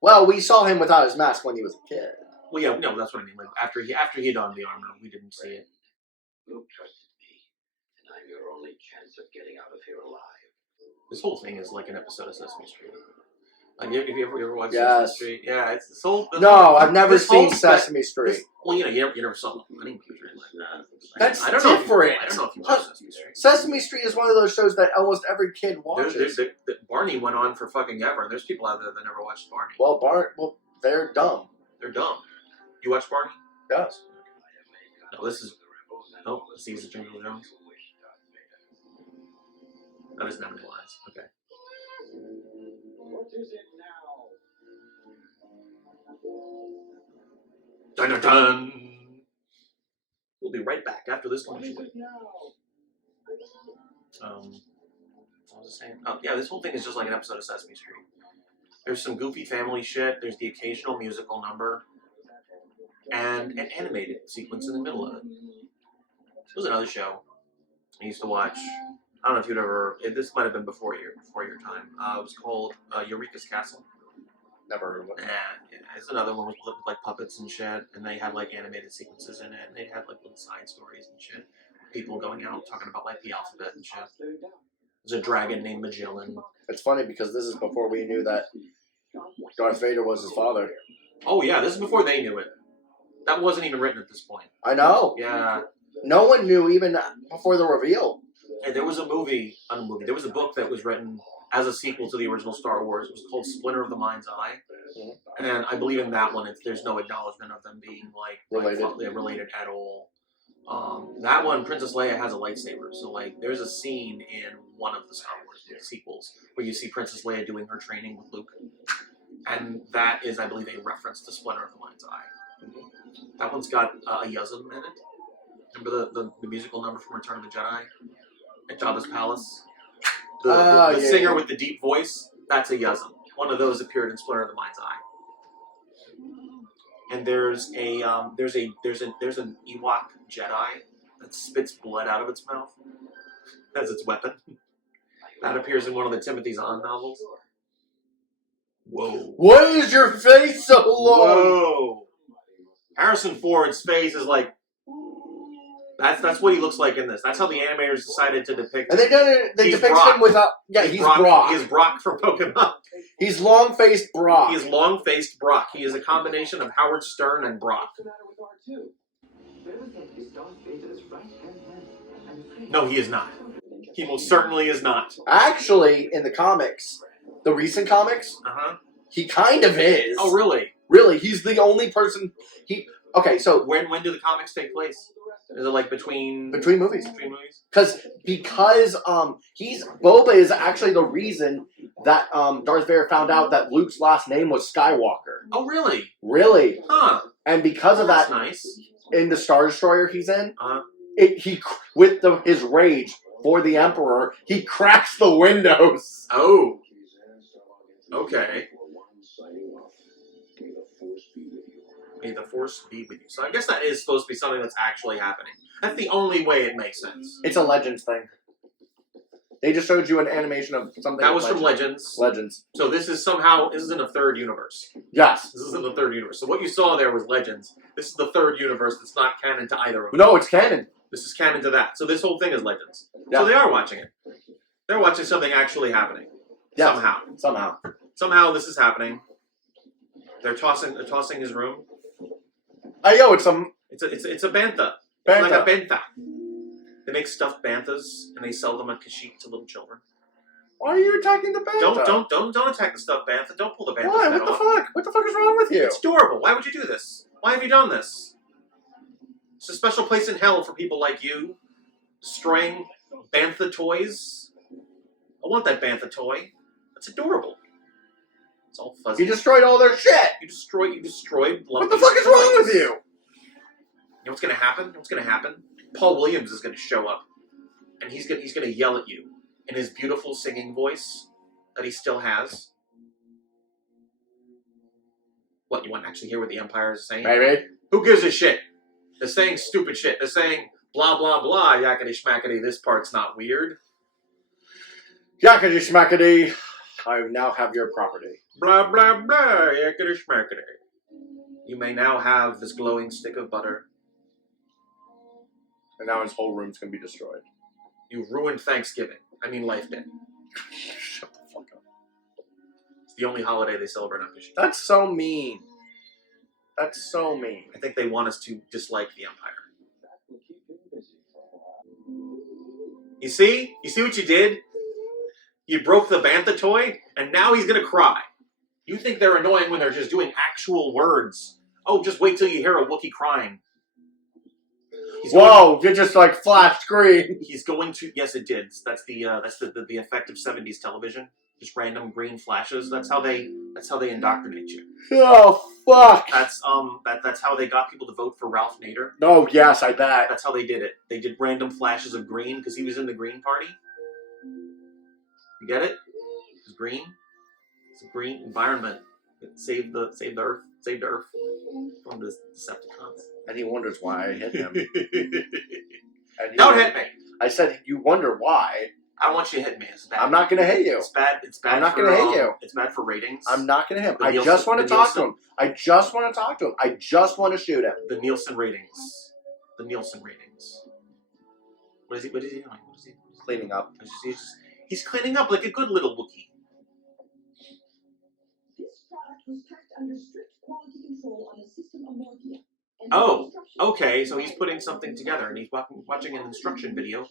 Well, we saw him without his mask when he was a kid. Well, yeah, no, that's what I mean. Like after he donned the armor, we didn't see it. Luke trusted me, and I'm your only chance of getting out of here alive. This whole thing is like an episode of Sesame Street. Like, have you ever watched Sesame Street? Yeah, it's this whole. I've never seen Sesame Street. Well, you never saw the honeymoon train like that. That's I don't different. I don't know if you watched Sesame Street. Sesame Street is one of those shows that almost every kid watches. Barney went on for fucking ever. There's people out there that never watched Barney. Well, they're dumb. They're dumb. You watch Barney? Yes. No, this is. Oh, this is the Jingle Jones. That is not any lines. Okay. What is it now? Dun dun dun. We'll be right back after this commercial. What is it now? What was I saying? Oh, yeah, this whole thing is just like an episode of Sesame Street. There's some goofy family shit. There's the occasional musical number. And an animated sequence in the middle of it. This was another show I used to watch. I don't know if you'd ever. This might have been before your time. It was called Eureka's Castle. Never heard of it. Yeah, it's another one with like puppets and shit, and they had like animated sequences in it, and they had like little side stories and shit. People going out talking about like the alphabet and shit. There's a dragon named Magellan. It's funny because this is before we knew that Darth Vader was his father. Oh yeah, this is before they knew it. That wasn't even written at this point. I know. Yeah. No one knew even before the reveal. And there was a movie. There was a book that was written as a sequel to the original Star Wars. It was called Splinter of the Mind's Eye. Mm-hmm. And I believe in that one, there's no acknowledgement of them being like related at all. That one, Princess Leia has a lightsaber. So like, there's a scene in one of the Star Wars sequels where you see Princess Leia doing her training with Luke, and that is, I believe, a reference to Splinter of the Mind's Eye. Mm-hmm. That one's got a Yuzum in it. Remember the musical number from Return of the Jedi at Jabba's palace? The singer with the deep voice, that's a Yuzum. One of those appeared in Splinter of the Mind's Eye. And there's an Ewok Jedi that spits blood out of its mouth as its weapon. That appears in one of the Timothy Zahn novels. Whoa. Why is your face so long? Whoa. Harrison Ford's face is like... That's what he looks like in this. That's how the animators decided to depict And him. they He's depict Brock. him with a... Yeah, he's Brock. He's Brock from Pokemon. He's long-faced Brock. He is long-faced Brock. He is a combination of Howard Stern and Brock. No, he is not. He most certainly is not. Actually, in the comics, the recent comics, he kind of is. Oh, really? Really, he's the only person... Okay, so... When do the comics take place? Is it like between movies? Between movies? Because Boba is actually the reason that Darth Vader found out that Luke's last name was Skywalker. Oh, really? Really? Huh. And because of That's that, nice. in the Star Destroyer he's in, with his rage for the Emperor, he cracks the windows. Oh. Okay. May the Force be with you. So I guess that is supposed to be something that's actually happening. That's the only way it makes sense. It's a Legends thing. They just showed you an animation of something. That was from Legends. Legends. So this is in a third universe. Yes. This is in the third universe. So what you saw there was Legends. This is the third universe that's not canon to either of them. No, it's canon. This is canon to that. So this whole thing is Legends. Yeah. So they are watching it. They're watching something actually happening. Yes. Somehow. Somehow this is happening. They're tossing his room. It's a bantha. Bantha. It's like a bantha. They make stuffed banthas and they sell them at Kashyyyk to little children. Why are you attacking the bantha? Don't attack the stuffed bantha. Don't pull the bantha. Why? What the fuck? What the fuck is wrong with you? It's adorable. Why would you do this? Why have you done this? It's a special place in hell for people like you, destroying bantha toys. I want that bantha toy. That's adorable. It's all fuzzy. You destroyed all their shit. You destroyed. What the fuck is wrong with you? You know what's gonna happen? What's gonna happen? Paul Williams is gonna show up, and he's gonna yell at you in his beautiful singing voice that he still has. What, you want to actually hear what the Empire is saying? Maybe. Who gives a shit? They're saying stupid shit. They're saying blah blah blah. Yakety schmackety. This part's not weird. Yakety schmackety. I now have your property. Blah, blah, blah, yakety schmackety. You may now have this glowing stick of butter. And now his whole room's gonna be destroyed. You ruined Thanksgiving. I mean Life Day. Shut the fuck up. It's the only holiday they celebrate on Kashyyyk. That's so mean. That's so mean. I think they want us to dislike the Empire. You see? You see what you did? You broke the bantha toy, and now he's gonna cry. You think they're annoying when they're just doing actual words. Oh, just wait till you hear a Wookiee crying. Whoa! You just like flashed green. He's going to. Yes, it did. That's the effect of 70s television. Just random green flashes. That's how they indoctrinate you. Oh fuck! That's how they got people to vote for Ralph Nader. Oh yes, I bet. That's how they did it. They did random flashes of green because he was in the Green Party. You get it? It's green. It's a green environment. It saved the Earth from the Decepticons. And he wonders why I hit him. Don't hit me! I said you wonder why. I don't want you to hit me. It's bad. I'm not gonna hit you. It's bad. It's bad. I'm not gonna hit you. It's bad for ratings. I'm not gonna hit him. The I Nielsen- just want to the talk to Nielsen- him. I just want to talk to him. I just want to shoot him. The Nielsen ratings. The Nielsen ratings. What is he doing? What is he Cleaning up. He's cleaning up like a good little Wookiee. This product was packed under strict quality control on the system Amorphia. Oh, okay, so he's putting something together and he's watching an instruction video.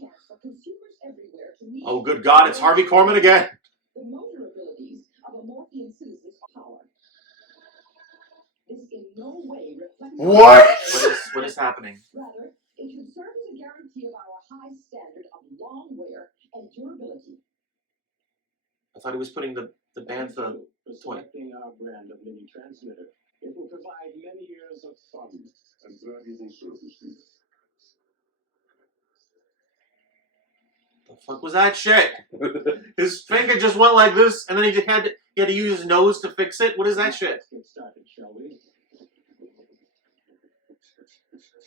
Oh, good God, it's Harvey Korman again! The motor abilities of Amorphian citizens are power. This in no way reflects... What? What is happening? Rather, it should serve as a guarantee of our high standard of long wear and durability. I thought he was putting the bantha toy. Selecting our brand of mini transmitter. It will provide many years of fun and valuable services. The fuck was that shit? His finger just went like this, and then he had to use his nose to fix it. What is that shit? Let's get started, shall we?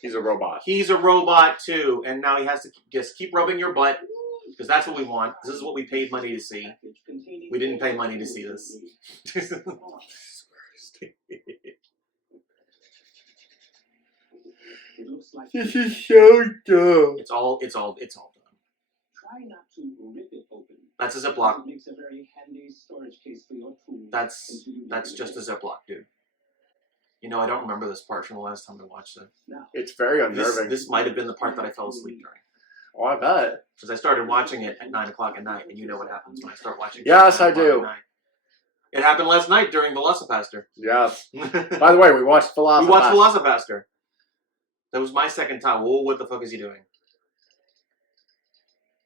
He's a robot. He's a robot too, and now he has to just keep rubbing your butt Because that's what we want. This is what we paid money to see. We didn't pay money to see this. It looks like This is so dumb. It's all done. try not to rip it open. That's a Ziploc. It makes a very handy storage case for your tools. That's just a Ziploc, dude. You know, I don't remember this part from the last time I watched it. It's very unnerving. This might have been the part that I fell asleep during. Oh, I bet. Because I started watching it at 9 o'clock at night, and you know what happens when I start watching it. Yes, at I 9 o'clock do. at night. It happened last night during Velocipaster. Yes. We By the way, we watched Philosophy. watched Velocipaster. That was my second time. Whoa, what the fuck is he doing?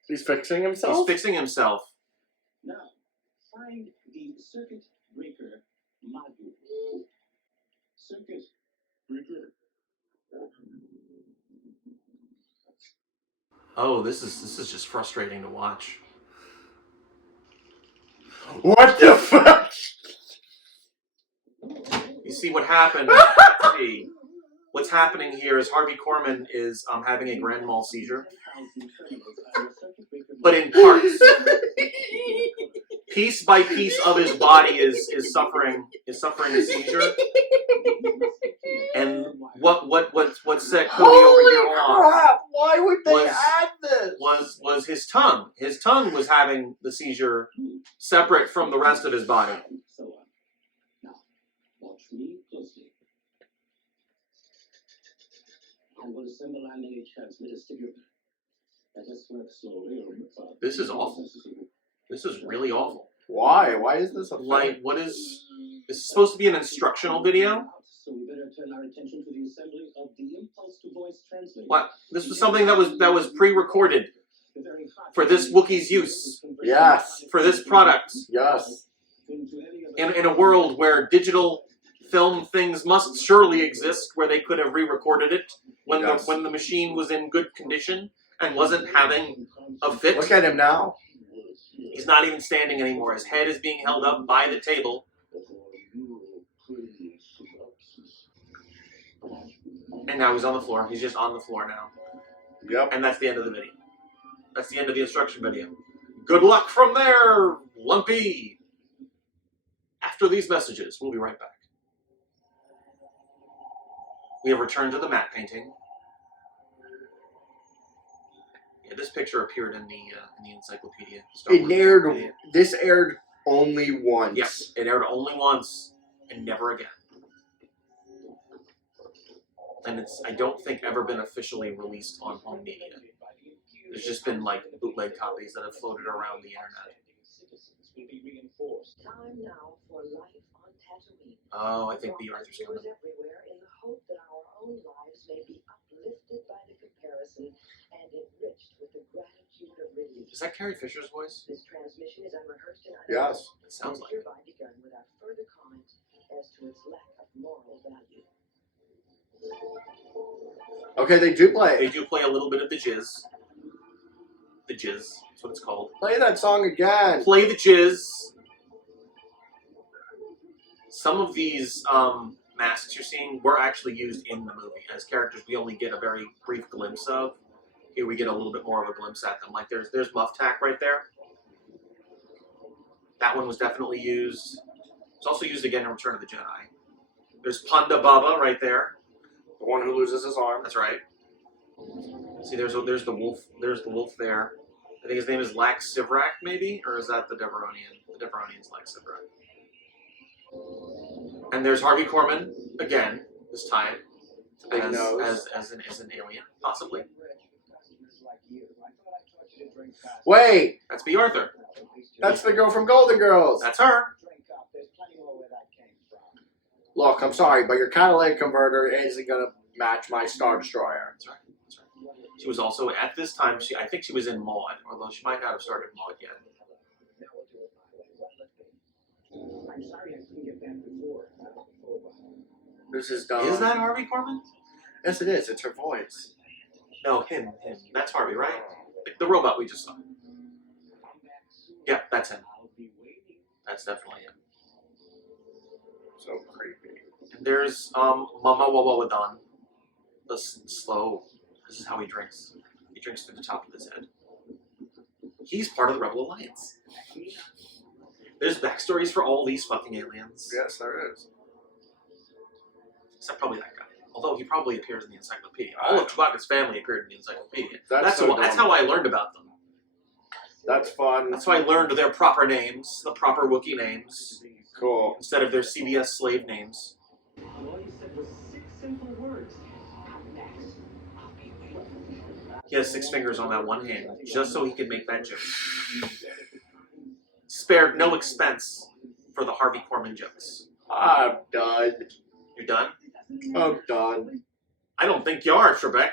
He's fixing himself? He's fixing himself. Now, find the circuit breaker module. Circuit breaker. Oh, this is just frustrating to watch. What the fuck? You see what happened? See, what's happening here is Harvey Korman is having a grand mal seizure, but in parts. Piece by piece of his body is suffering a seizure. And what set Cody over here off crap! Why would they was- add this? was his tongue. His tongue was having the seizure separate from the rest of his body. So on. Now, watch me closely. I'm going to send the line a transmitter signal. Let us work slowly. This is awful. This is really awful. Why? Why is this a Like, what is... This is supposed to be an instructional video? So we better turn our attention to the assembly of the impulse to voice translator. What? This was something that was pre-recorded The very heart for this Wookiee's use, Yes. for this product. Yes. In a world where digital film things must surely exist, where they could have re-recorded it when Yes. the machine was in good condition and wasn't having a fit. Look at him now. He's not even standing anymore. His head is being held up by the table. And now he's on the floor. He's just on the floor now. Yep. And that's the end of the video. That's the end of the instruction video. Good luck from there, Lumpy! After these messages, we'll be right back. We have returned to the matte painting. Yeah, this picture appeared in the encyclopedia. Star It Wars aired. encyclopedia. This aired only once. Yes, it aired only once and never again. And it's, I don't think, ever been officially released on home media. There's just been, like, bootleg copies that have floated around the internet. Time now for life on Tatooine. Oh, I think the Arthur's coming. Everywhere in the hope that our own lives may be uplifted by the comparison and enriched with the gratitude of relief. Is that Carrie Fisher's voice? This transmission is unrehearsed and Yes. It sounds like it. hereby begun without further comment as to its lack of moral value. Okay, they do They play. do play a little bit of the jizz. The jizz, that's what it's called. Play that song again. Play the jizz. Some of these masks you're seeing were actually used in the movie. As characters we only get a very brief glimpse of. Here we get a little bit more of a glimpse at them. Like there's Muff Tack right there. That one was definitely used. It's also used again in Return of the Jedi. There's Ponda Baba right there. The one who loses his arm. That's right. See, there's the wolf. There's the wolf there. I think his name is Lax Sivrak, maybe, or is that the Deveronian? The Deveronian's Lax Sivrak. And there's Harvey Korman again. This time, Big nose. as an alien, possibly. Wait, That's B. Arthur. that's the girl from Golden Girls. That's her. Look, I'm sorry, but your catalytic converter isn't gonna match my Star Destroyer. That's right. That's right. She was also at this time. I think she was in Maud, although she might not have started Maud yet. I'm sorry I couldn't get that before. This is dumb. Is that Harvey Korman? Yes, it is. It's her voice. No, him. That's Harvey, right? The robot we just saw. Yeah, that's him. That's definitely him. So creepy. And there's Mama Wawawadan. The slow. This is how he drinks. He drinks through the top of his head. He's part of the Rebel Alliance. There's backstories for all these fucking aliens. Yes, there is. Except probably that guy. Although he probably appears in the encyclopedia. All of Chewbacca's family appeared in the encyclopedia. That's how I learned about them. That's fun. That's how I learned their proper names, the proper Wookiee names. Cool. Instead of their CBS slave names. All you said was 6 simple words. Next, I'll be waiting. He has 6 fingers on that one hand, just so he could make that joke. Spared no expense for the Harvey Korman jokes. I'm done. You're done? I'm done. I don't think you are, Trebek.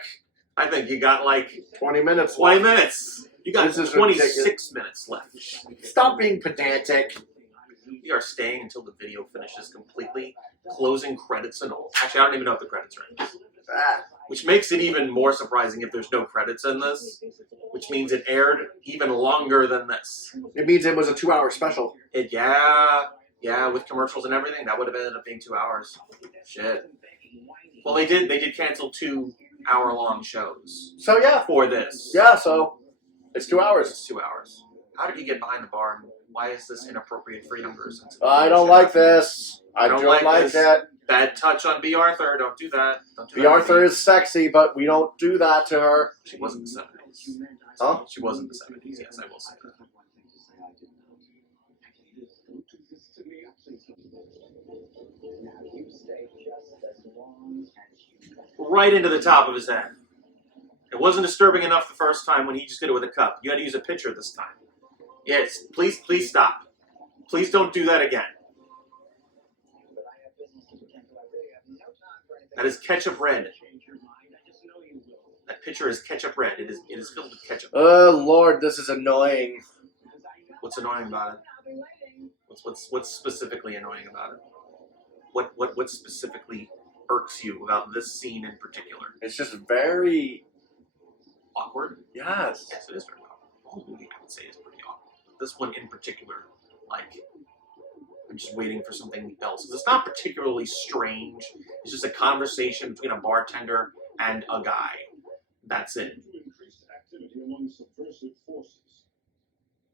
I think you got like 20 minutes 20 left. minutes. You got This is 26 ridiculous. minutes left. Stop being pedantic. We are staying until the video finishes completely, closing credits and all. Actually, I don't even know if the credits are in this. Ah. Which makes it even more surprising if there's no credits in this, which means it aired even longer than this. It means it was a 2-hour special. Yeah, with commercials and everything, that would have ended up being 2 hours. Shit. Well, they did cancel 2-hour-long shows So yeah. for this. Yeah, so it's 2 hours. It's 2 hours. How did he get behind the bar, and why is this inappropriate for younger? I don't like this. I don't like this. it. Bad touch on B. Arthur. Don't do that. Don't do B. that. Arthur is sexy, but we don't do that to her. She was in the 70s. Huh? She was in the 70s, yes, I will say that. Right into the top of his head. It wasn't disturbing enough the first time when he just did it with a cup. You had to use a pitcher this time. Yes, please stop. Please don't do that again. That is ketchup red. That pitcher is ketchup red. It is filled with ketchup. Oh Lord, this is annoying. What's annoying about it? What's specifically annoying about it? What specifically irks you about this scene in particular? It's just very Awkward? yes. Yes, it is very awkward. The whole movie, I would say, is pretty awkward. This one in particular, like, I'm just waiting for something else. 'Cause it's not particularly strange. It's just a conversation between a bartender and a guy. That's it. Increased activity among subversive forces.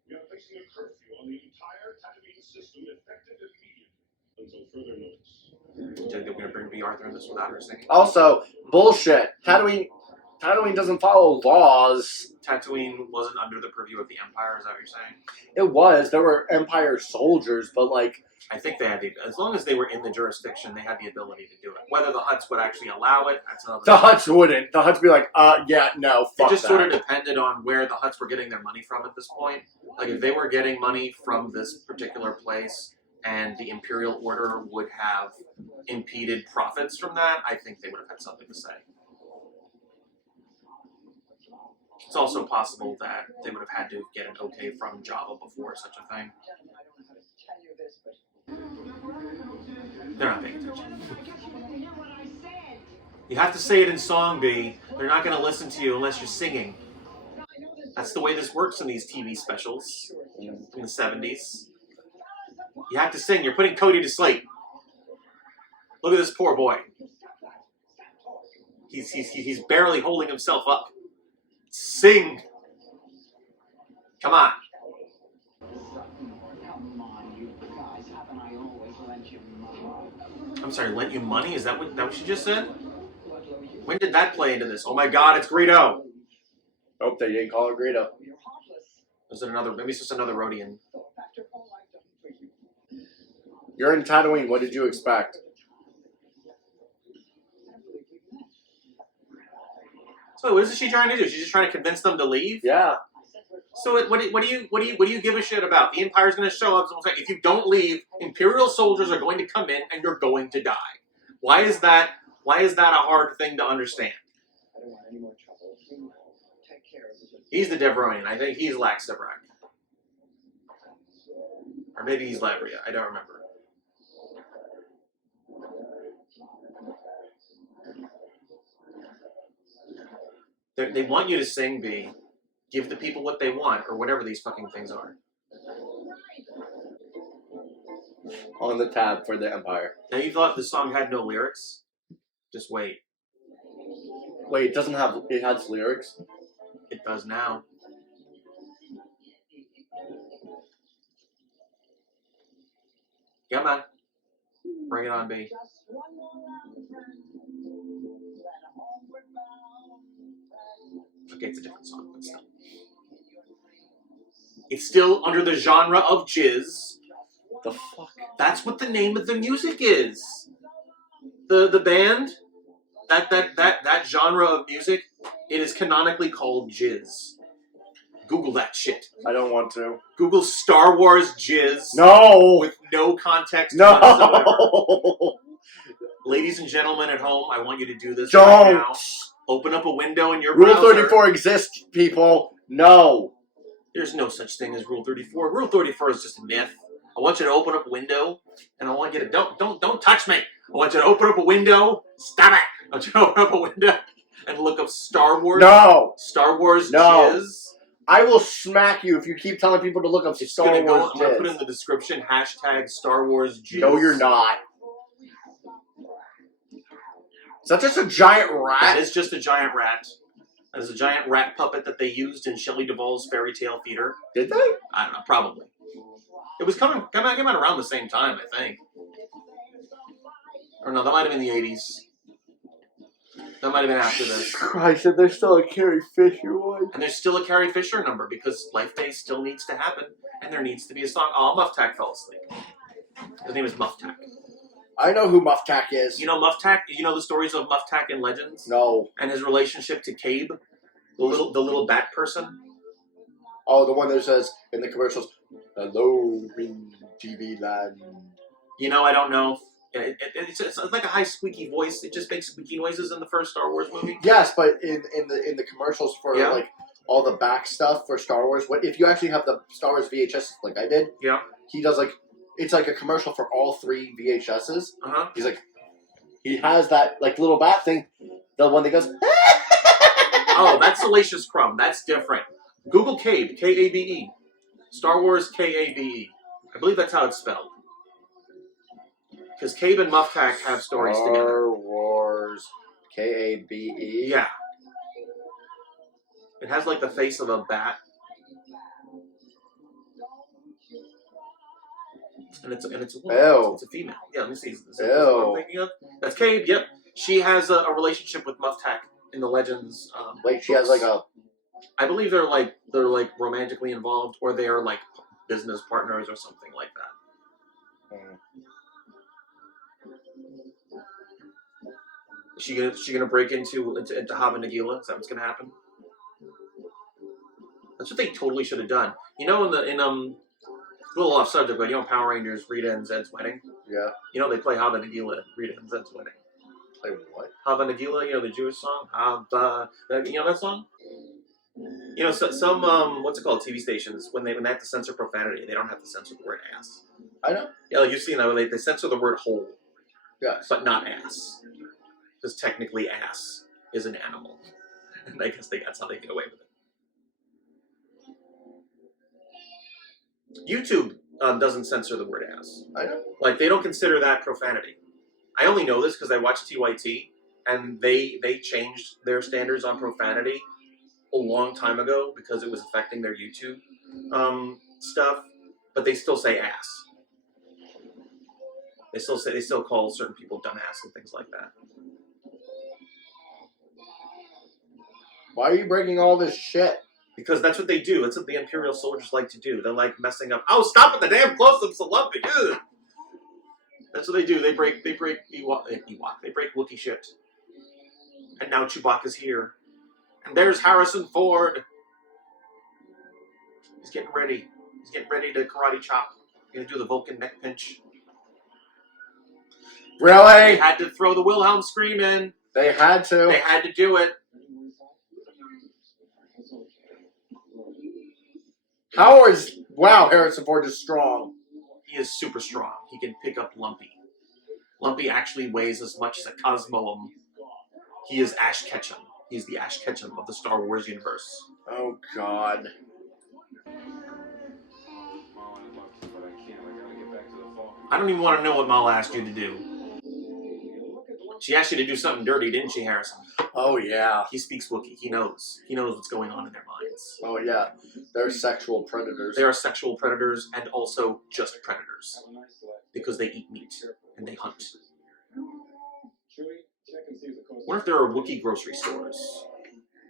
We are placing a curfew on the entire Tatooine system effective immediately until further notice. Do you think they're going to bring B. Arthur in this without her singing? Also, bullshit. Tatooine doesn't follow laws. Tatooine wasn't under the purview of the Empire, is that what you're saying? It was. There were Empire soldiers, but like I think they had as long as they were in the jurisdiction, they had the ability to do it. Whether the Hutts would actually allow it, that's another the Hutts wouldn't. The Hutts be like, yeah, no, It fuck just that. sort of depended on where the Hutts were getting their money from at this point. Like, if they were getting money from this particular place and the Imperial Order would have impeded profits from that, I think they would have had something to say. It's also possible that they would have had to get an okay from Jabba before such a thing. They're not paying attention. You have to say it in song, B. They're not going to listen to you unless you're singing. That's the way this works in these TV specials in the 70s. You have to sing. You're putting Cody to sleep. Look at this poor boy. He's barely holding himself up. Sing. Come on. I'm sorry, lent you money? Is that what she just said? When did that play into this? Oh my God, it's Greedo. Hope they didn't call it Greedo. Is it another? Maybe it's just another Rhodian. You're in Tatooine. What did you expect? So what is she trying to do? She's just trying to convince them to leave. Yeah. So what do you give a shit about? The Empire's going to show up and say, if you don't leave, Imperial soldiers are going to come in and you're going to die. Why is that a hard thing to understand? I don't want any more trouble. Take care of it. He's the Devronian. I think he's Lax Devrak. Or maybe he's Labria. I don't remember. They want you to sing, B. Give the people what they want, or whatever these fucking things are. On the tab for the Empire. Now you thought the song had no lyrics? Just wait. Wait, it doesn't have. It has lyrics. It does now. Yeah, man. Bring it on, B. Just one more round, friend. Then homeward bound, friend. Okay, it's a different song, but still. It's still under the genre of jizz. The fuck? That's what the name of the music is. The band, that genre of music, it is canonically called jizz. Google that shit. I don't want to. Google Star Wars jizz. No! With no context No! whatsoever. Ladies and gentlemen at home, I want you to do this Don't! right now. Open up a window in your Rule browser. 34 exists, people. No. There's no such thing as Rule 34. Rule 34 is just a myth. I want you to open up a window, and I want you to don't touch me. I want you to open up a window. Stop it! I want you to open up a window and look up Star Wars. No. Star Wars No. jizz. I will smack you if you keep telling people to look up Star Wars I'm gonna jizz. put in the description hashtag Star Wars jizz. No, you're not. Is that just a giant rat? That is just a giant rat. That is a giant rat puppet that they used in Shelley Duvall's Fairy Tale Theater. Did they? I don't know, probably. It was came out around the same time, I think. Or no, that might have been the 80s. That might have been after this. Christ, and there's still a Carrie Fisher one. And there's still a Carrie Fisher number because Life Day still needs to happen. And there needs to be a song. Oh, Muff Tack fell asleep. His name is Muff Tack. I know who Muff Tack is. You know Muff Tack? You know the stories of Muff Tack in Legends? No. And his relationship to Cabe? The little bat person? Oh, the one that says in the commercials, "Hello, in TV land." You know, I don't know. It's like a high squeaky voice. It just makes squeaky noises in the first Star Wars movie. Yes, but in the commercials for like all the back stuff for Star Wars, if you actually have the Star Wars VHS like I did, yeah, he does it's like a commercial for all 3 VHSs. He's like, he has that like little bat thing, the one that goes. Oh, that's Salacious Crumb. That's different. Google Cabe, K-A-B-E. Star Wars, K-A-B-E. I believe that's how it's spelled. Because Cabe and Muff Tack have stories together. Star Wars, K-A-B-E? Yeah. It has like the face of a bat. And it's a woman. Ew. It's a female. Yeah, let me see. Is this Ew. what I'm thinking of? That's Cabe, yep. She has a relationship with Muff Tack in the Legends. Like she has like a... I believe they're like romantically involved, or they are like business partners or something like that. Is she gonna break into Hava Nagila? Is that what's gonna happen? That's what they totally should have done. You know, in a little off subject, but you know, Power Rangers, Rita and Zed's wedding. Yeah. You know, they play Hava Nagila at Rita and Zed's wedding. Play what? Hava Nagila, you know, the Jewish song. Hava, you know that song? You know, some what's it called? TV stations when they have to censor profanity, they don't have to censor the word ass. I know. Yeah, like you've seen that when they censor the word hole. Yeah. But not ass, because technically ass is an animal, and I guess that's how they get away with it. YouTube doesn't censor the word ass. I know. Like they don't consider that profanity. I only know this because I watched TYT, and they changed their standards on profanity a long time ago because it was affecting their YouTube stuff, but they still say ass. They still call certain people dumbass and things like that. Why are you breaking all this shit? Because that's what they do. That's what the Imperial soldiers like to do. They're like messing up. Oh, stop it! The damn close-up's so lumpy. Ugh. That's what they do. They break Ewok. They break Wookiee shit. And now Chewbacca's here. And there's Harrison Ford. He's getting ready. He's getting ready to karate chop. He's gonna do the Vulcan neck pinch. Really? They had to throw the Wilhelm scream in. They had to. They had to do it. Wow, Harrison Ford is strong. He is super strong. He can pick up Lumpy. Lumpy actually weighs as much as a Cosmoem. He is Ash Ketchum. He's the Ash Ketchum of the Star Wars universe. Oh, God. I don't even want to know what Mala asked you to do. She asked you to do something dirty, didn't she, Harrison? Oh, yeah. He speaks Wookiee. He knows. He knows what's going on in their minds. Oh, yeah. They're sexual predators. They are sexual predators and also just predators. because they eat meat and they hunt. Chewie, check and see if the coast. Wonder if there are Wookiee grocery stores.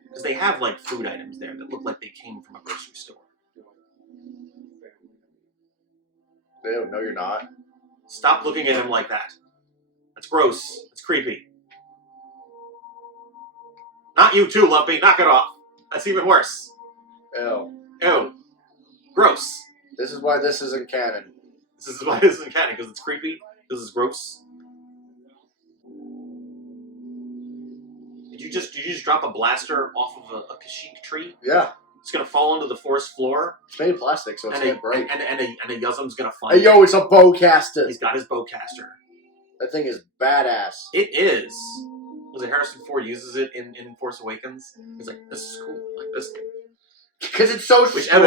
Because they have like food items there that look like they came from a grocery store. Ew, no, you're not. Stop looking at him like that. That's gross. It's creepy. Not you too, Lumpy. Knock it off. That's even worse. Ew. Ew. Gross. This is why this isn't canon. This is why this isn't canon, because it's creepy. This is gross. Did you just drop a blaster off of a Kashyyyk tree? Yeah. It's gonna fall onto the forest floor. It's made of plastic, so it's gonna break. And a Yuzum's gonna find Hey, yo, it's a bowcaster. He's got his bowcaster. That thing is badass. It is. Was it Harrison Ford uses it in Force Awakens? He's like, this is cool. I like this thing. Because it's so Which strong.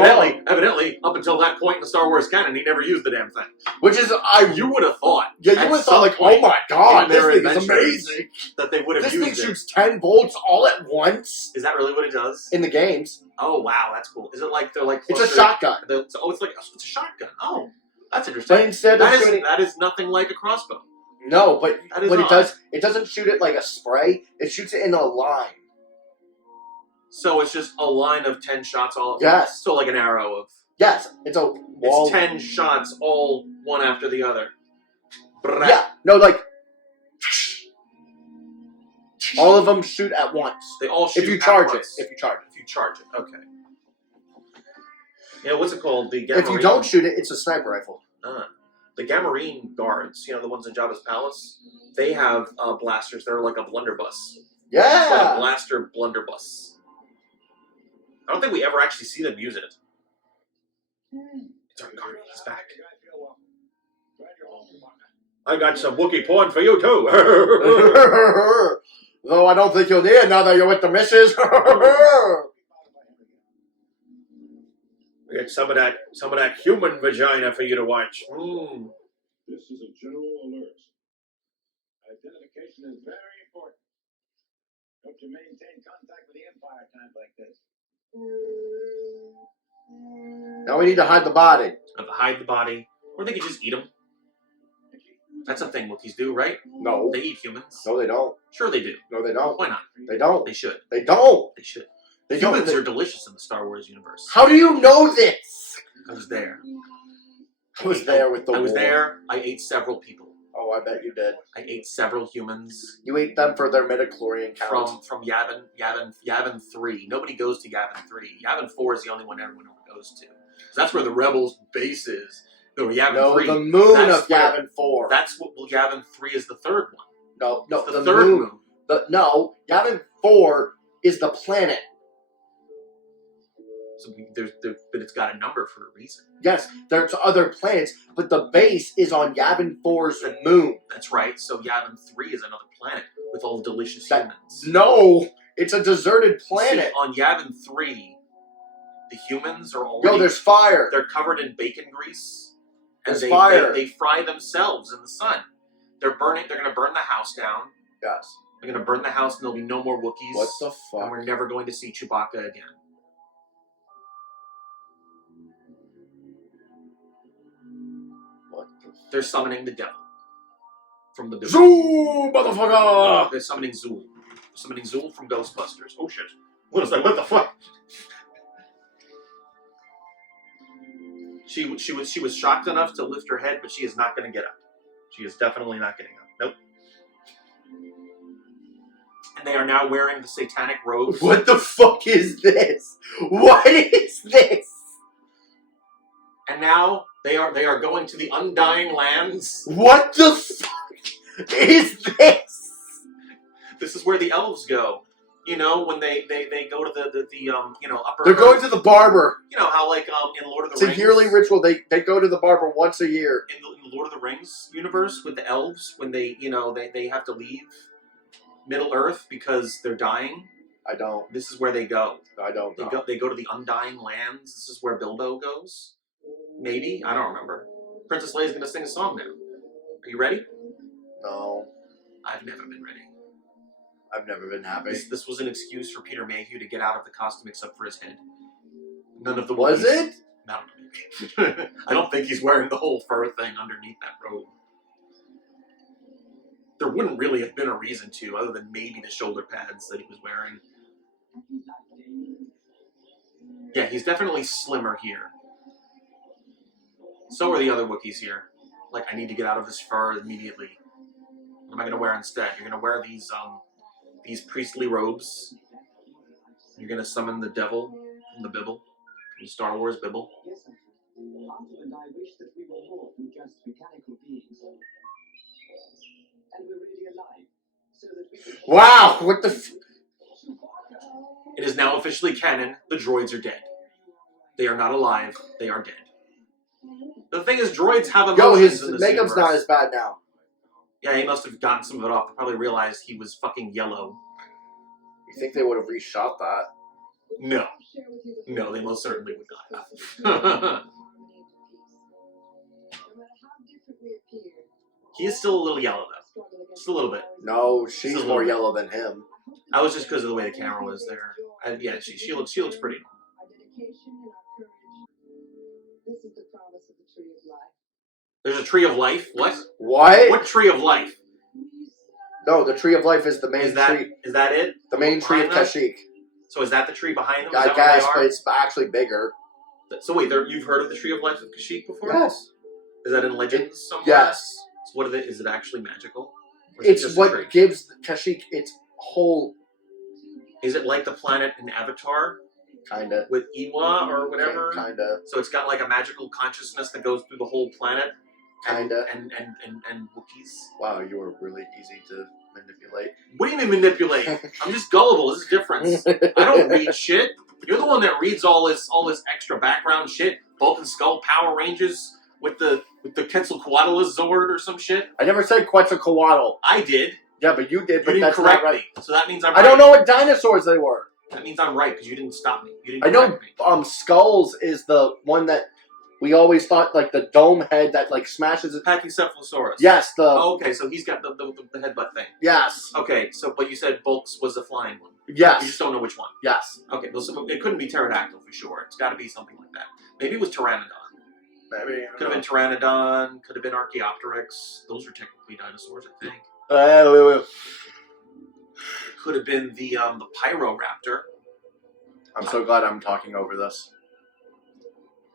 evidently, up until that point in the Star Wars canon, he never used the damn thing. Which is, You would have thought. Yeah, you would have thought, like, oh my god, in this their thing is adventures amazing. That they would have This used thing it. shoots 10 volts all at once Is that really what it does? in the games. Oh wow, that's cool. Is it like they're like? It's a clustered- shotgun. It's a shotgun. Oh, that's interesting. But instead of shooting... that is nothing like a crossbow. No, but That is what it odd. does, it doesn't shoot it like a spray. It shoots it in a line. So it's just a line of 10 shots all at once. Yes. So like an arrow of. Yes, it's a wall. It's 10 shots all one after the other. Brat. Yeah, no, like... all of them shoot at once. They all shoot If you at charge it. once. If you charge If you charge it. Okay. Yeah, what's it called? The it. If you don't shoot it, it's a sniper rifle. The Gamarine guards, you know, the ones in Jabba's palace, they have blasters. They're like a blunderbuss. Like a Yeah! blaster blunderbuss. I don't think we ever actually see them use it. It's our guard. He's back. I got some Wookiee porn for you too. Though I don't think you'll need it now that you're with the missus. We got some of that human vagina for you to watch. This is a general alert. Identification is very important. Hope you maintain contact with the Empire at times like this. Now we need to hide the body. Have to hide the body, or they could just eat them. That's a thing Wookiees do, right? No. They eat humans. No, they don't. Sure they do. No, they don't. Why not? They don't. They should. They don't. They should. They Humans don't. are delicious in the Star Wars universe. How do you know this? I was there. I was there with the I was war. there. I ate several people. Oh, I bet you did. I ate several humans You ate them for their midichlorian count. from Yavin 3. Nobody goes to Yavin 3. Yavin 4 is the only one everyone ever goes to. 'Cause that's where the Rebels' base is. Go to Yavin No, 3. the moon That's of where- Yavin 4. That's what Yavin 3 is the third one. No, It's the the third moon. moon. No, Yavin 4 is the planet. So but it's got a number for a reason. Yes, there's other planets, but the base is on Yavin 4's moon. That's right. So Yavin 3 is another planet with all delicious That- humans. No, it's a deserted planet. See, on Yavin 3, the humans are already... Yo, there's fire. They're covered in bacon grease. And There's fire. They fry themselves in the sun. They're going to burn the house down. Yes. They're going to burn the house and there'll be no more Wookiees. What the And fuck? we're never going to see Chewbacca again. What the They're summoning the devil. From the Zoo, motherfucker! They're summoning Zool. They're summoning Zool from Ghostbusters. Oh shit. What is that? What the fuck? She was shocked enough to lift her head, but she is not going to get up. She is definitely not getting up. Nope. And they are now wearing the satanic robes. What the fuck is this? What is this? And now they are going to the Undying Lands. What the fuck is this? This is where the elves go. You know, when they go to the upper. They're going to the barber. You know how like in Lord of the It's a Rings. yearly ritual. They go to the barber once a year. In the Lord of the Rings universe with the elves, when they have to leave Middle Earth because they're dying. I don't. This is where they go. I don't know. They go to the Undying Lands. This is where Bilbo goes. Maybe, I don't remember. Princess Leia's gonna sing a song now. Are you ready? No. I've never been ready. I've never been happy. This was an excuse for Peter Mayhew to get out of the costume except for his head. None of the Was Wookiees- it? No. I don't think he's wearing the whole fur thing underneath that robe. There wouldn't really have been a reason to, other than maybe the shoulder pads that he was wearing. Yeah, he's definitely slimmer here. So are the other Wookiees here. Like, I need to get out of this fur immediately. What am I gonna wear instead? You're gonna wear these priestly robes. You're gonna summon the devil from the Bible, from Star Wars Bible. Yes, Uncle and I wish that we were more than just mechanical beings. And we're really alive, so that we can... Wow, what the It is now officially canon, the droids are dead. They are not alive, they are dead. The thing is, droids have emotions Yo, his in this makeup's universe. not as bad now. Yeah, he must have gotten some of it off. They probably realized he was fucking yellow. You think they would have reshot that? No. No, they most certainly would not have. He is still a little yellow, though. Just a little bit. No, she's Still a more little yellow than him. That was just because of the way the camera was there. And yeah, she looks pretty. This is the promise of the tree of life. There's a tree of life? What? What? What tree of life? No, the tree of life is the main Is that tree. is that it? The main tree of Behind them? Kashyyyk. So is that the tree behind them? Is I that where guess, they but are? it's actually bigger. So wait, you've heard of the tree of life of Kashyyyk before? Yes. Is that in legends somewhere? Yes. So what is it actually magical? Or is it It's just a what tree? gives Kashyyyk its whole... Is it like the planet in Avatar Kinda. with Iwa or whatever? Kinda. So it's got like a magical consciousness that goes through the whole planet. Kinda. And Wookiees. Wow, you were really easy to manipulate. What do you mean manipulate? I'm just gullible. This is difference. I don't read shit. You're the one that reads all this extra background shit. Vulcan Skull Power Rangers with the Quetzalcoatl Zord or some shit. I never said Quetzalcoatl. I did. Yeah, but you did, You but didn't that's correct not right. me. So that means I'm right. I don't know what dinosaurs they were. That means I'm right because you didn't stop me. You didn't I know correct me. Skulls is the one that we always thought, like, the dome head that, like, smashes it. Pachycephalosaurus. Yes, the... Oh, okay, so he's got the headbutt thing. Yes. Okay, so but you said Bulks was a flying one. Yes. You just don't know which one. Yes. Okay, well, so it couldn't be pterodactyl for sure. It's got to be something like that. Maybe it was pteranodon. Maybe. Could have been pteranodon. Could have been Archaeopteryx. Those are technically dinosaurs, I think. Wait. Could have been the Pyroraptor. I'm so glad I'm talking over this.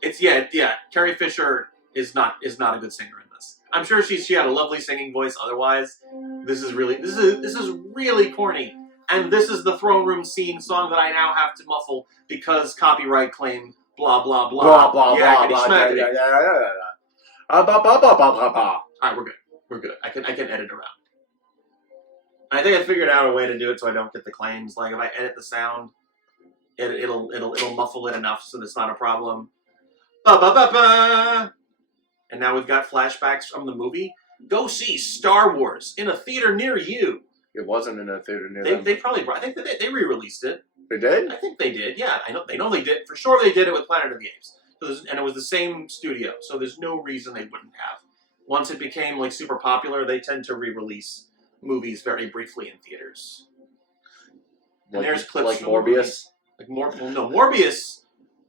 It's yeah. Carrie Fisher is not a good singer in this. I'm sure she had a lovely singing voice. Otherwise, this is really corny. And this is the throne room scene song that I now have to muffle because copyright claim. Blah blah blah. Blah, blah, blah, Yakety blah. schmackety. Ba-ba-ba-ba-ba-ba. Alright, we're good. I can edit around. I think I figured out a way to do it so I don't get the claims. Like if I edit the sound, it'll muffle it enough so that's not a problem. Ba ba ba ba. And now we've got flashbacks from the movie. Go see Star Wars in a theater near you. It wasn't in a theater near them. They probably. I think they re-released it. They did? I think they did. Yeah, they know they did. For sure, they did it with Planet of the Apes. And it was the same studio, so there's no reason they wouldn't have. Once it became like super popular, they tend to re-release movies very briefly in theaters. And Like, there's clips like from the Morbius? movie. Morbius.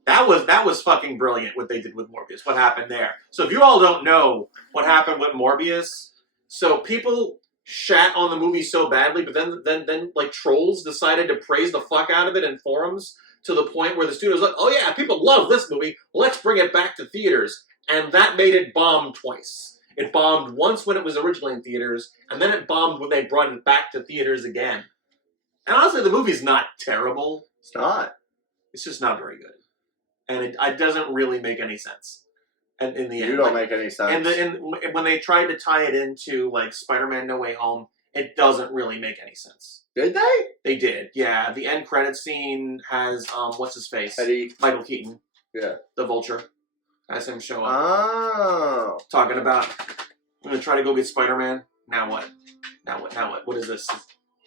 That was fucking brilliant what they did with Morbius. What happened there? So if you all don't know what happened with Morbius, so people shat on the movie so badly, but then like trolls decided to praise the fuck out of it in forums to the point where the studio's like, oh yeah, people love this movie, let's bring it back to theaters. And that made it bomb twice. It bombed once when it was originally in theaters, and then it bombed when they brought it back to theaters again. And honestly, the movie's not terrible. It's not. It's just not very good. And it doesn't really make any sense. And in the end, You don't make any sense. and when they tried to tie it into like Spider-Man: No Way Home, it doesn't really make any sense. Did they? They did, yeah. The end credit scene has what's his face? Eddie. Michael Keaton, Yeah. the Vulture, has him show up Oh. talking about I'm gonna try to go get Spider-Man. Now what? What is this?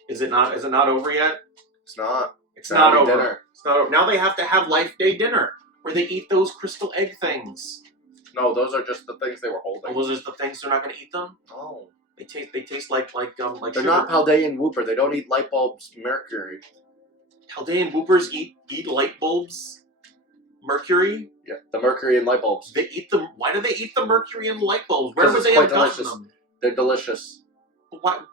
Is it not over yet? It's not. It's not having over. dinner. It's not over. Now they have to have Life Day dinner where they eat those crystal egg things. No, those are just the things they were holding. Oh, those are the things they're not going to eat them. Oh. They taste like They're sugar. not Paldean Whooper. They don't eat light bulbs, mercury. Chaldean Whoopers eat light bulbs. mercury. Yeah, the mercury in light bulbs. They eat them. Why do they eat the mercury in light bulbs? Where 'Cause would it's they quite have gotten delicious. them? They're delicious. What?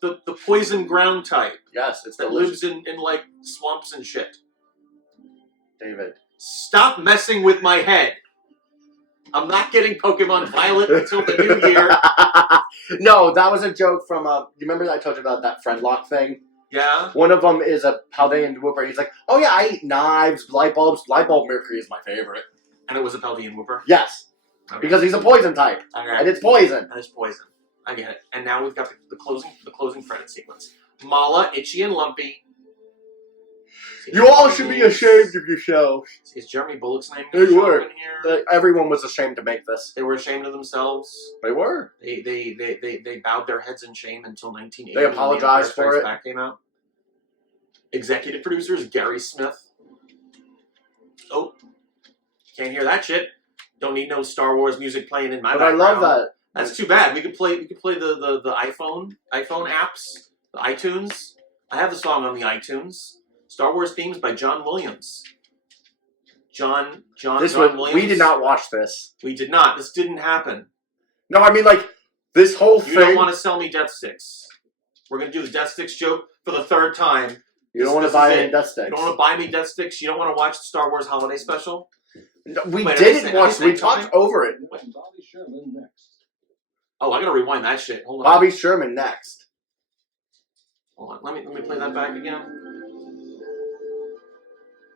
The poison ground type Yes, it's that delicious. lives in like swamps and shit. David. Stop messing with my head. I'm not getting Pokemon Violet until the new year. No, that was a joke from, you remember I told you about that friend lock thing? Yeah? One of them is a Paldean Whooper. He's like, oh yeah, I eat knives, light bulbs. Light bulb mercury is my favorite. And it was a Paldean Whooper? Yes, Okay. because he's a poison type. Okay. And it's poison. And it's poison. I get it. And now we've got the closing credit sequence. Mala, Itchy, and Lumpy. See, You all should be ashamed of yourselves. See, is Jeremy Bullock's name They gonna show were. up in here? Everyone was ashamed to make this. They were ashamed of themselves. They were. They bowed their heads in shame until 1980. They apologized for it. Back came out. Executive producers Gary Smith. Oh, can't hear that shit. Don't need no Star Wars music playing in my But background. I love that. That's too bad. We could play the iPhone apps, the iTunes. I have the song on the iTunes. Star Wars themes by John Williams. John Williams. We did not watch this. We did not. This didn't happen. No, I mean like this whole You thing. don't want to sell me Death Sticks. We're gonna do the Death Sticks joke for the third time. You don't want to This buy is any it. Death Sticks. You don't want to buy me Death Sticks. You don't want to watch the Star Wars Holiday Special. No, we Wait, didn't I watch. say We something? talked over it. And Bobby Sherman next. Oh, I gotta rewind that shit. Hold on. Bobby Sherman next. Hold on. Let me play that back again.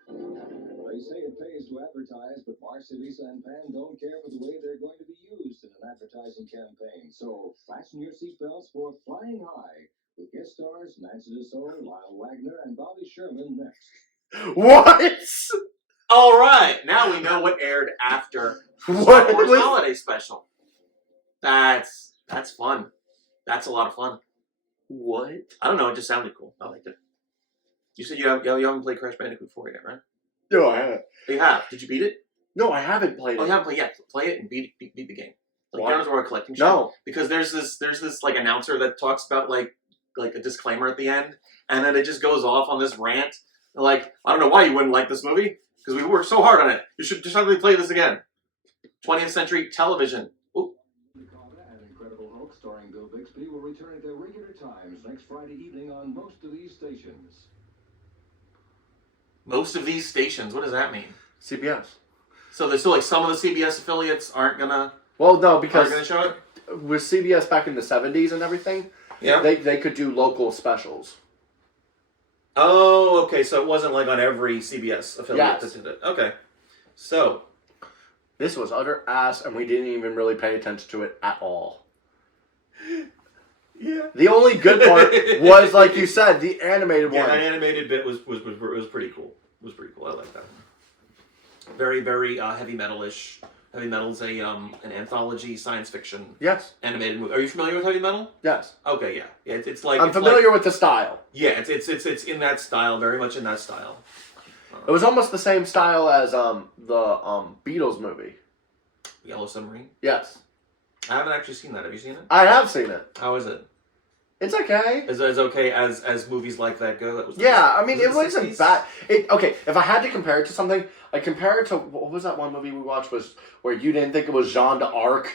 They say it pays to advertise, but Marcy, Lisa, and Pam don't care for the way they're going to be used in an advertising campaign. So fasten your seatbelts for Flying High with guest stars Nancy DeSoto, Lyle Wagner, and Bobby Sherman next. What? All right. Now we know what aired after Star What Wars was? Holiday Special. That's fun. That's a lot of fun. What? I don't know. It just sounded cool. I liked it. You said you haven't played Crash Bandicoot 4 yet, right? No, I haven't. You have. Did you beat it? No, I haven't played Oh, it. you haven't played yet. Play it and beat the game. Like Why? dinosaur collecting shit. No. Because there's this like announcer that talks about like a disclaimer at the end, and then it just goes off on this rant. Like, I don't know why you wouldn't like this movie, because we worked so hard on it. You should just have to play this again. 20th century television. Ooh. Dakota and Incredible Hulk starring Bill Bixby will return at their regular times next Friday evening on most of these stations. Most of these stations. What does that mean? CBS. So there's still like some of the CBS affiliates aren't gonna Well, no, because show it. with CBS back in the 70s and everything, Yeah. they could do local specials. Oh, okay. So it wasn't like on every CBS affiliate Yes. that did it. Okay. So This was utter ass, and we didn't even really pay attention to it at all. yeah. The only good part was, like you said, the animated Yeah, one. that animated bit was pretty cool. It was pretty cool. I like that. Very, very heavy metal-ish. Heavy Metal's an anthology science fiction Yes, animated movie. Are you familiar with Heavy Metal? yes. Okay, yeah. It's like I'm familiar with the style. Yeah, it's in that style, very much in that style. It was almost the same style as the Beatles movie. Yellow Submarine. Yes, I haven't actually seen that. Have you seen it? I have seen it. How is it? It's okay. Is as okay as movies like that go? That was Yeah, I mean, was it wasn't 60s? bad. Okay, if I had to compare it to something, I compare it to, what was that one movie we watched was where you didn't think it was Jeanne d'Arc?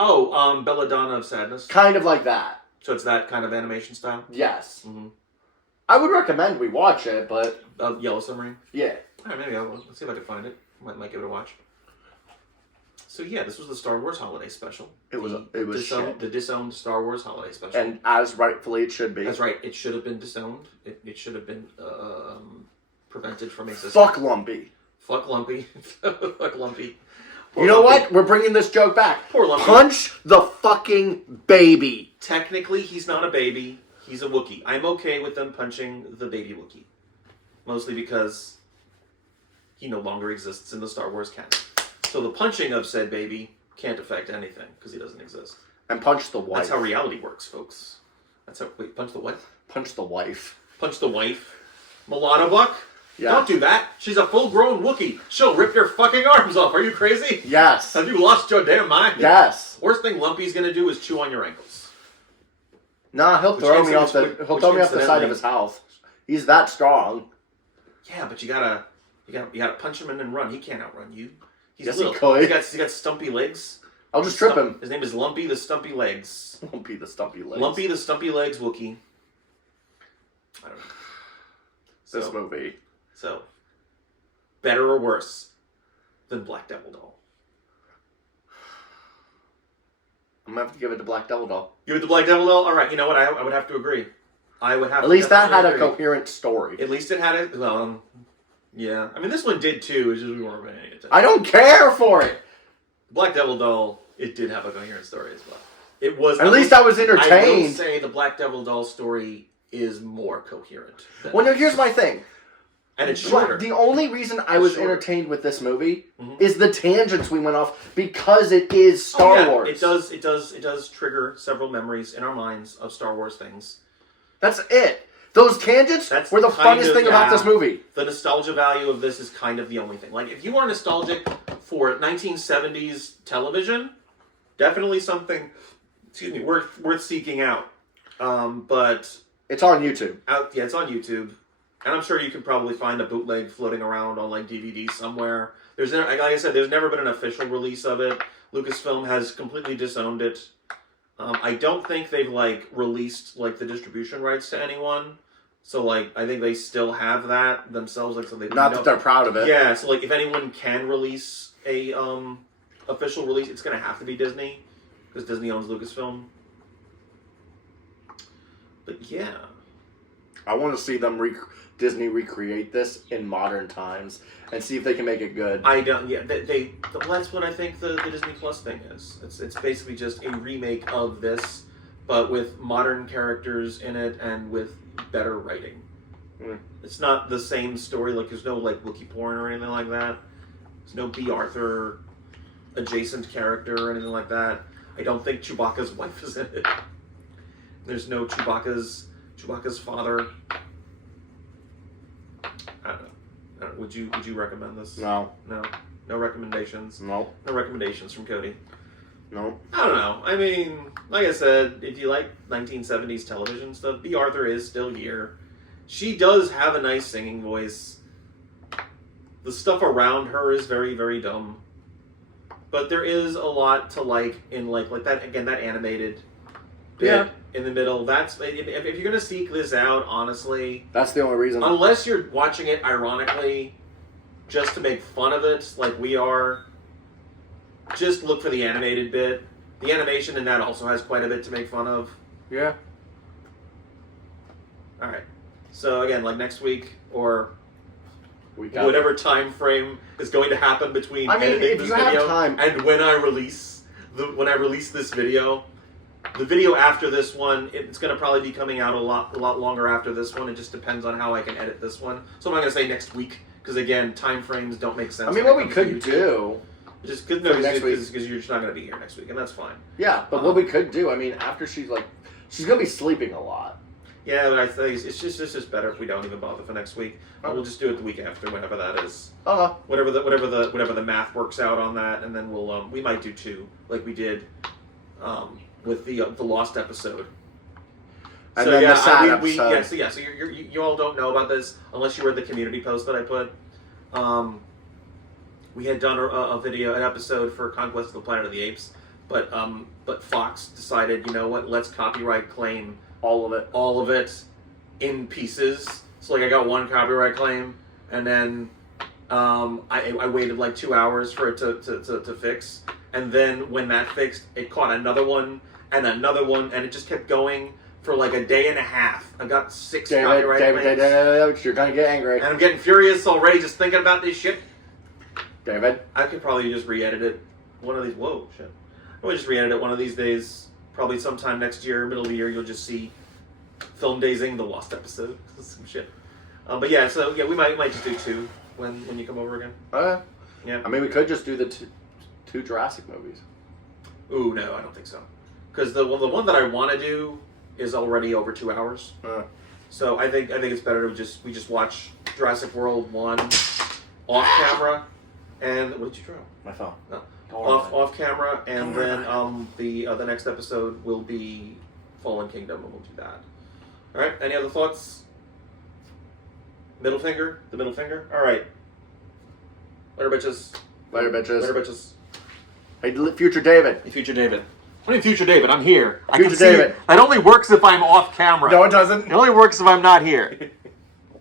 Oh, Belladonna of Sadness. Kind of like that. So it's that kind of animation style. Yes. Mm-hmm. I would recommend we watch it, but Yellow Submarine. yeah. All right, maybe let's see if I can find it. Might give it a watch. So yeah, this was the Star Wars Holiday Special. It was shit. The disowned Star Wars Holiday Special. And as rightfully it should be. That's right. It should have been disowned. It should have been prevented from existing. Fuck Lumpy. Fuck Lumpy. Fuck Lumpy. Poor You know Lumpy. what? We're bringing this joke back. Poor Lumpy. Punch the fucking baby. Technically, he's not a baby. He's a Wookiee. I'm okay with them punching the baby Wookiee. Mostly because he no longer exists in the Star Wars canon. So the punching of said baby can't affect anything because he doesn't exist. And punch the wife. That's how reality works, folks. That's how. Wait, punch the what? Punch the wife. Punch the wife. Milana Buck? Yeah. Don't do that. She's a full-grown Wookiee. She'll rip your fucking arms off. Are you crazy? Yes. Have you lost your damn mind? Yes. Worst thing Lumpy's gonna do is chew on your ankles. Nah, he'll Which throw me off incident- the which side of incidentally- his house. He's that strong. Yeah, but you gotta You gotta punch him and then run. He can't outrun you. He's Yes, little. he could. He's got stumpy legs. I'll just trip him. His name is Lumpy the Stumpy Legs. Lumpy the Stumpy Legs. Lumpy the Stumpy Legs Wookie. I don't know. This movie. So, better or worse than Black Devil Doll? I'm gonna have to give it to Black Devil Doll. Give it to Black Devil Doll? Alright, you know what? I would have to agree. I would have At least that had a agree. coherent story. At least it had a... Well, yeah. I mean, this one did too. It's just we weren't paying any attention. I don't care for it! Black Devil Doll, it did have a coherent story as well. It was... At least I was I will entertained. say the Black Devil Doll story is more coherent. Well, no, here's my thing. And it's shorter. The only reason I was Shorter. entertained with this movie Mhm. is the tangents we went off because it is Star Wars. It does trigger several memories in our minds of Star Wars things. That's it. Those tangents That's were the kind funniest of- thing about yeah. this movie. The nostalgia value of this is kind of the only thing. Like, if you are nostalgic for 1970s television, definitely something, worth seeking out. But It's on YouTube. it's on YouTube, and I'm sure you could probably find a bootleg floating around on like DVD somewhere. There's never, like I said, there's never been an official release of it. Lucasfilm has completely disowned it. I don't think they've like released like the distribution rights to anyone. So like I think they still have that themselves. Like so they Not that they're proud of it. Yeah. So like if anyone can release a official release, it's gonna have to be Disney because Disney owns Lucasfilm. But yeah. I want to see them Disney recreate this in modern times and see if they can make it good. I don't. Yeah, that's what I think the Disney Plus thing is. It's basically just a remake of this, but with modern characters in it and with better writing. Mm. It's not the same story. Like there's no like Wookiee porn or anything like that. There's no B. Arthur adjacent character or anything like that. I don't think Chewbacca's wife is in it. There's no Chewbacca's father. I don't know. Would you recommend this? No. No recommendations. No. No recommendations from Cody. No. I don't know. I mean, like I said, if you like 1970s television stuff, B. Arthur is still here. She does have a nice singing voice. The stuff around her is very, very dumb. But there is a lot to like in like that again, that animated bit in the middle. That's if you're gonna seek this out, honestly, That's the only reason. unless you're watching it ironically, just to make fun of it, like we are, just look for the animated bit. The animation in that also has quite a bit to make fun of. Yeah. Alright. So again, like next week, or We got whatever time frame is going to happen between I mean, editing if this you have video time- and when I release this video. The video after this one, it's going to probably be coming out a lot longer after this one. It just depends on how I can edit this one. So I'm not going to say next week, because again, time frames don't make sense. I mean, when what it we comes to could YouTube. do. Just because next week. you're just not going to be here next week, and that's fine. Yeah, but what we could do, I mean, after she's going to be sleeping a lot. Yeah, but I think it's just better if we don't even bother for next week. We'll just do it the week after, whenever that is. Whatever the math works out on that, and then we might do two, like we did with the Lost episode. And then the sad episode. So you all don't know about this unless you read the community post that I put. We had done an episode for Conquest of the Planet of the Apes, but Fox decided, you know what, let's copyright claim All of it. in pieces. So like I got one copyright claim, and then I waited like 2 hours for it to fix, and then when that fixed, it caught another one, and it just kept going for like a day and a half. I got 6 copyright claims. David, you're going to get angry. And I'm getting furious already just thinking about this shit. David. I could probably just re-edit it one of these. Whoa, shit. I would just re-edit it one of these days. Probably sometime next year, middle of the year, you'll just see Film Dazing, the Lost episode. Some shit. But yeah, so yeah, we might just do two when you come over again. Yeah. I mean, we could just do the two Jurassic movies. Ooh, no, I don't think so. Because the one that I want to do is already over 2 hours. So I think it's better to just watch Jurassic World 1 off camera. And what did you draw? My phone. No. Don't Off camera, and Don't worry then the next episode will be Fallen Kingdom, and we'll do that. All right. Any other thoughts? The middle finger. All right. Later, bitches. Later, bitches. Later, bitches. Hey, future David. Hey, future David. What do you mean, future David? I'm here. I Future can see David. It only works if I'm off camera. No, it doesn't. It only works if I'm not here.